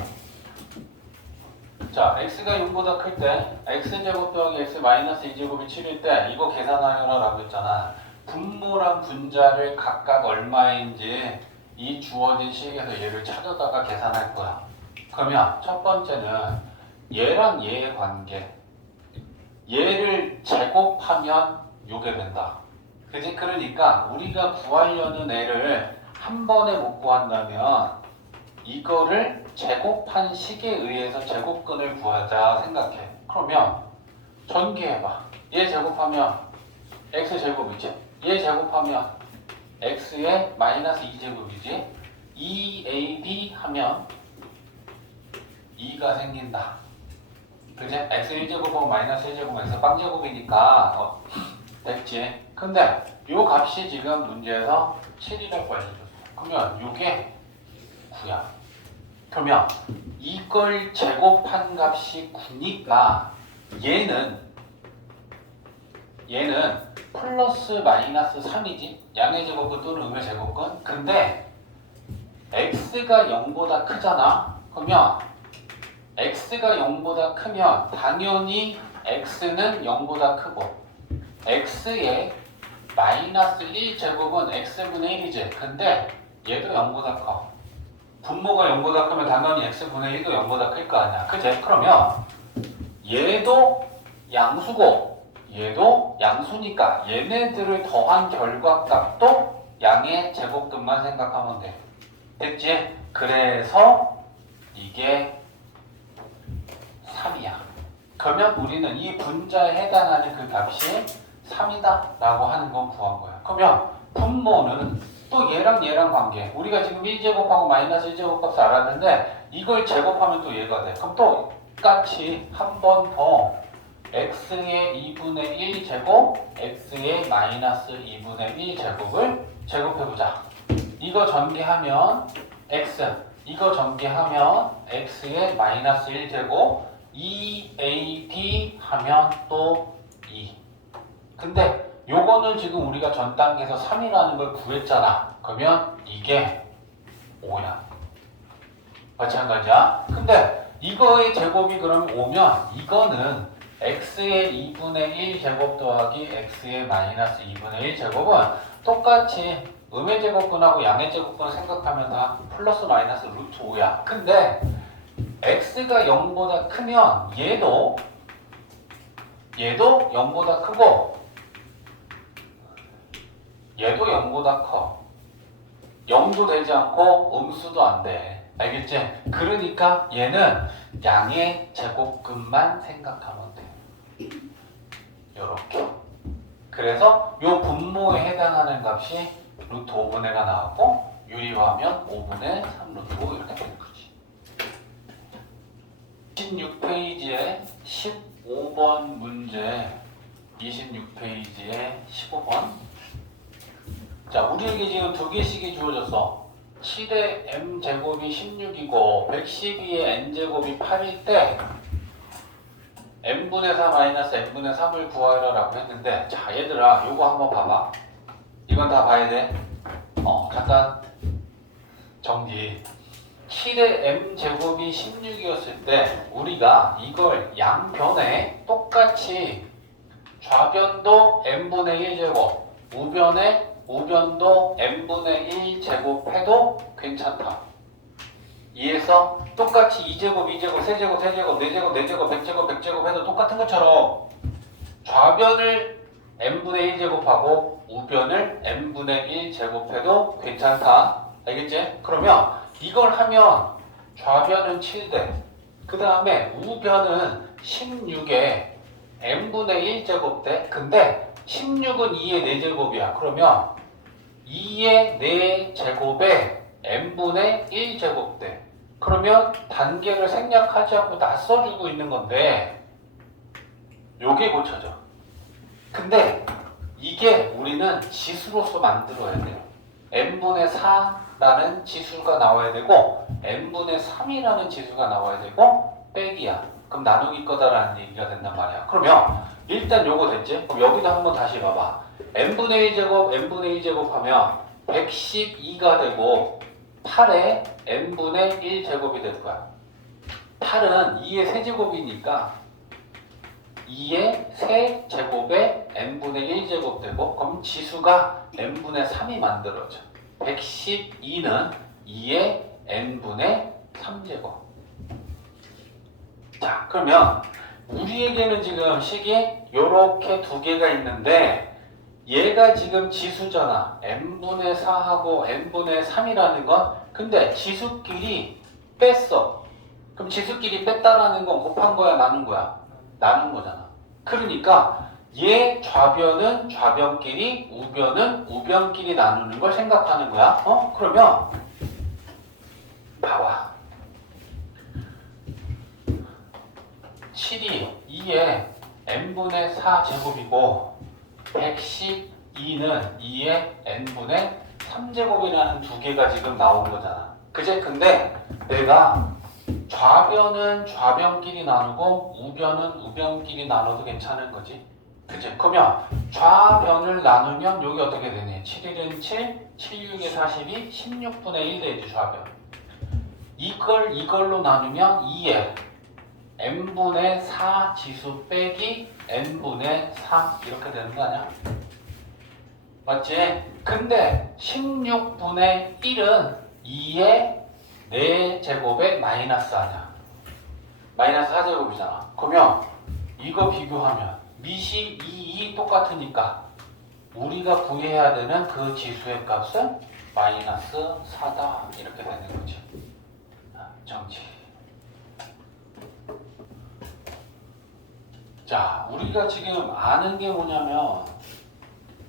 자, x가 0보다 클 때 x제곱 더하기 x 마이너스 2제곱이 7일 때 이거 계산하여라 라고 했잖아. 분모랑 분자를 각각 얼마인지 이 주어진 식에서 얘를 찾아다가 계산할 거야. 그러면 첫 번째는 얘랑 얘의 관계. 얘를 제곱하면 요게 된다. 그지? 그러니까 우리가 구하려는 애를 한 번에 못 구한다면 이거를 제곱한 식에 의해서 제곱근을 구하자 생각해. 그러면 전개해봐. 얘 제곱하면 x제곱이지. 얘 제곱하면 x의 마이너스 2제곱이지. 2ab 하면 2가 생긴다. 그지? x 1제곱하고 마이너스 1제곱 x 빵제곱이니까 됐지. 근데 요 값이 지금 문제에서 7이라고 알려줬어. 그러면 요게 9야. 그러면 이걸 제곱한 값이 9니까 얘는 플러스 마이너스 3이지. 양의 제곱근 또는 음의 제곱근. 근데 x가 0보다 크잖아. 그러면 x가 0보다 크면 당연히 x는 0보다 크고 x의 마이너스 1제곱은 x분의 1이지. 근데 얘도 0보다 커. 분모가 0보다 크면 당연히 x분의 1도 0보다 클 거 아니야. 그제? 그러면 얘도 양수고 얘도 양수니까 얘네들을 더한 결과값도 양의 제곱근만 생각하면 돼. 됐지? 그래서 이게 3이야. 그러면 우리는 이 분자에 해당하는 그 값이 3이다 라고 하는 건 구한 거야. 그러면 분모는 또 얘랑 관계. 우리가 지금 1제곱하고 마이너스 1제곱 값을 알았는데 이걸 제곱하면 또 얘가 돼. 그럼 또 똑같이 한 번 더 x의 2분의 1제곱, x의 마이너스 2분의 1제곱을 제곱해보자. 이거 전개하면 x, 이거 전개하면 x의 마이너스 1제곱, 2ab 하면 또 2. 근데 요거는 지금 우리가 전 단계에서 3이라는 걸 구했잖아. 그러면 이게 5야. 마찬가지야. 근데 이거의 제곱이 그러면 5면 이거는 x의 2분의 1 제곱 더하기 x의 마이너스 2분의 1 제곱은 똑같이 음의 제곱근하고 양의 제곱근을 생각하면 다 플러스 마이너스 루트 5야. 근데 x가 0보다 크면 얘도 0보다 크고 얘도 0보다 커. 0도 되지 않고 음수도 안 돼. 알겠지? 그러니까 얘는 양의 제곱근만 생각하면 돼. 요렇게. 그래서 요 분모에 해당하는 값이 루트 5분의 가 나왔고 유리화하면 5분의 3 루트 5 이렇게 되는 거지. 26페이지에 15번 문제 26페이지에 15번. 자, 우리에게 지금 두 개씩이 주어졌어. 7의 m제곱이 16이고 112의 n제곱이 8일 때 n분의 4 마이너스 n분의 3을 구하라고 했는데, 자 얘들아 요거 한번 봐봐. 이건 다 봐야 돼. 잠깐 정리. 7의 m제곱이 16이었을 때 우리가 이걸 양변에 똑같이 좌변도 n분의 1제곱, 우변도 n분의 1제곱 해도 괜찮다. 이에서 똑같이 2제곱, 2제곱, 3제곱, 3제곱, 4제곱, 4제곱, 100제곱, 100제곱 해도 똑같은 것처럼 좌변을 n분의 1제곱하고 우변을 n분의 1제곱 해도 괜찮다. 알겠지? 그러면 이걸 하면 좌변은 7대, 그 다음에 우변은 16에 n분의 1제곱 대. 근데 16은 2의 4제곱이야. 그러면 2의 4제곱에 n분의 1제곱 대. 그러면 단계를 생략하지 않고 다 써주고 있는 건데 요게 고쳐져. 근데 이게 우리는 지수로서 만들어야 돼요. n분의 4라는 지수가 나와야 되고 n분의 3이라는 지수가 나와야 되고 빼기야. 그럼 나누기 거다라는 얘기가 된단 말이야. 그러면 일단 요거 됐지? 그럼 여기도 한번 다시 봐봐. n분의 1제곱, n분의 1제곱 하면 112가 되고 8에 n분의 1제곱이 될 거야. 8은 2의 세제곱이니까 2의 세제곱에 n분의 1제곱 되고, 그럼 지수가 n분의 3이 만들어져. 112는 2의 n분의 3제곱. 자, 그러면 우리에게는 지금 식이 요렇게 두 개가 있는데 얘가 지금 지수잖아. n분의 4하고 n분의 3이라는 건. 근데 지수끼리 뺐어. 그럼 지수끼리 뺐다라는 건 곱한 거야, 나눈 거야? 나눈 거잖아. 그러니까 얘 좌변은 좌변끼리, 우변은 우변끼리 나누는 걸 생각하는 거야. 그러면 봐봐. 7이 2의 n분의 4제곱이고 112는 2의 n분의 3제곱이라는 두 개가 지금 나온 거잖아. 그제? 근데 내가 좌변은 좌변끼리 나누고 우변은 우변끼리 나눠도 괜찮은 거지. 그치? 그러면 좌변을 나누면 여기 어떻게 되니? 7, 1은 7, 7, 6에 42, 16분의 1 되지 좌변. 이걸로 나누면 2에 n분의 4 지수 빼기 n분의 3 이렇게 되는 거 아니야? 맞지? 근데 16분의 1은 2의 4제곱에 마이너스 아니야. 마이너스 4제곱이잖아. 그러면 이거 비교하면 미시 2 똑같으니까 우리가 구해야 되는 그 지수의 값은 마이너스 4다 이렇게 되는 거지. 정지. 자, 우리가 지금 아는 게 뭐냐면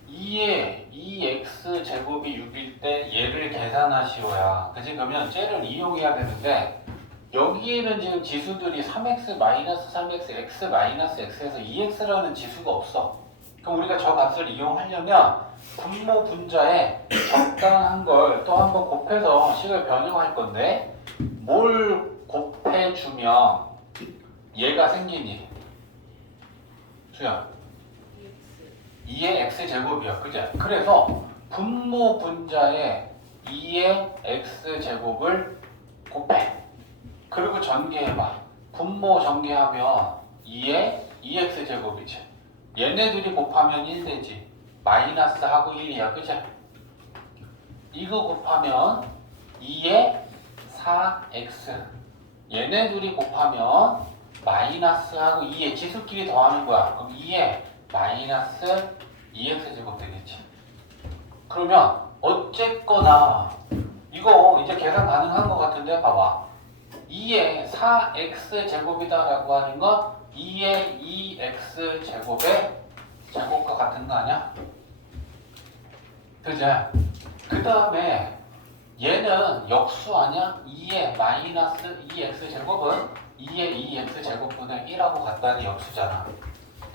2의 2x 제곱이 6일 때 얘를 계산하시오야. 그치? 그러면 쟤를 이용해야 되는데 여기에는 지금 지수들이 3x 마이너스 3x, x 마이너스 x에서 2x라는 지수가 없어. 그럼 우리가 저 값을 이용하려면 분모 분자에 적당한 걸 또 한번 곱해서 식을 변형할 건데 뭘 곱해주면 얘가 생기니? 수연 2의 x제곱이야. 그죠? 그래서 분모 분자에 2의 x제곱을 곱해. 그리고 전개해봐. 분모 전개하면 2의 2x제곱이지. 얘네들이 곱하면 1 되지. 마이너스하고 1이야. 그죠? 이거 곱하면 2의 4x. 얘네 둘이 곱하면 마이너스하고 2의 지수끼리 더하는 거야. 그럼 2의 마이너스 2x제곱 되겠지. 그러면 어쨌거나 이거 이제 계산 가능한 것 같은데 봐봐. 2의 4x 제곱이다라고 하는 건 2의 2x 제곱의 제곱과 같은 거 아니야? 그지? 그 다음에 얘는 역수 아니야? 2의 마이너스 2x 제곱은 2의 2x 제곱분의 1하고 같다는 역수잖아.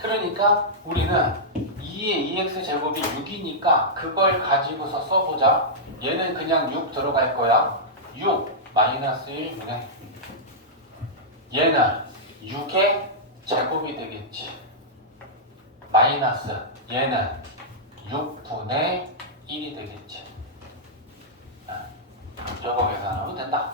그러니까 우리는 2의 2x 제곱이 6이니까 그걸 가지고서 써보자. 얘는 그냥 6 들어갈 거야. 6 마이너스 1분의 얘는 6의 제곱이 되겠지. 마이너스 얘는 6분의 1이 되겠지. 저거 계산하면 된다.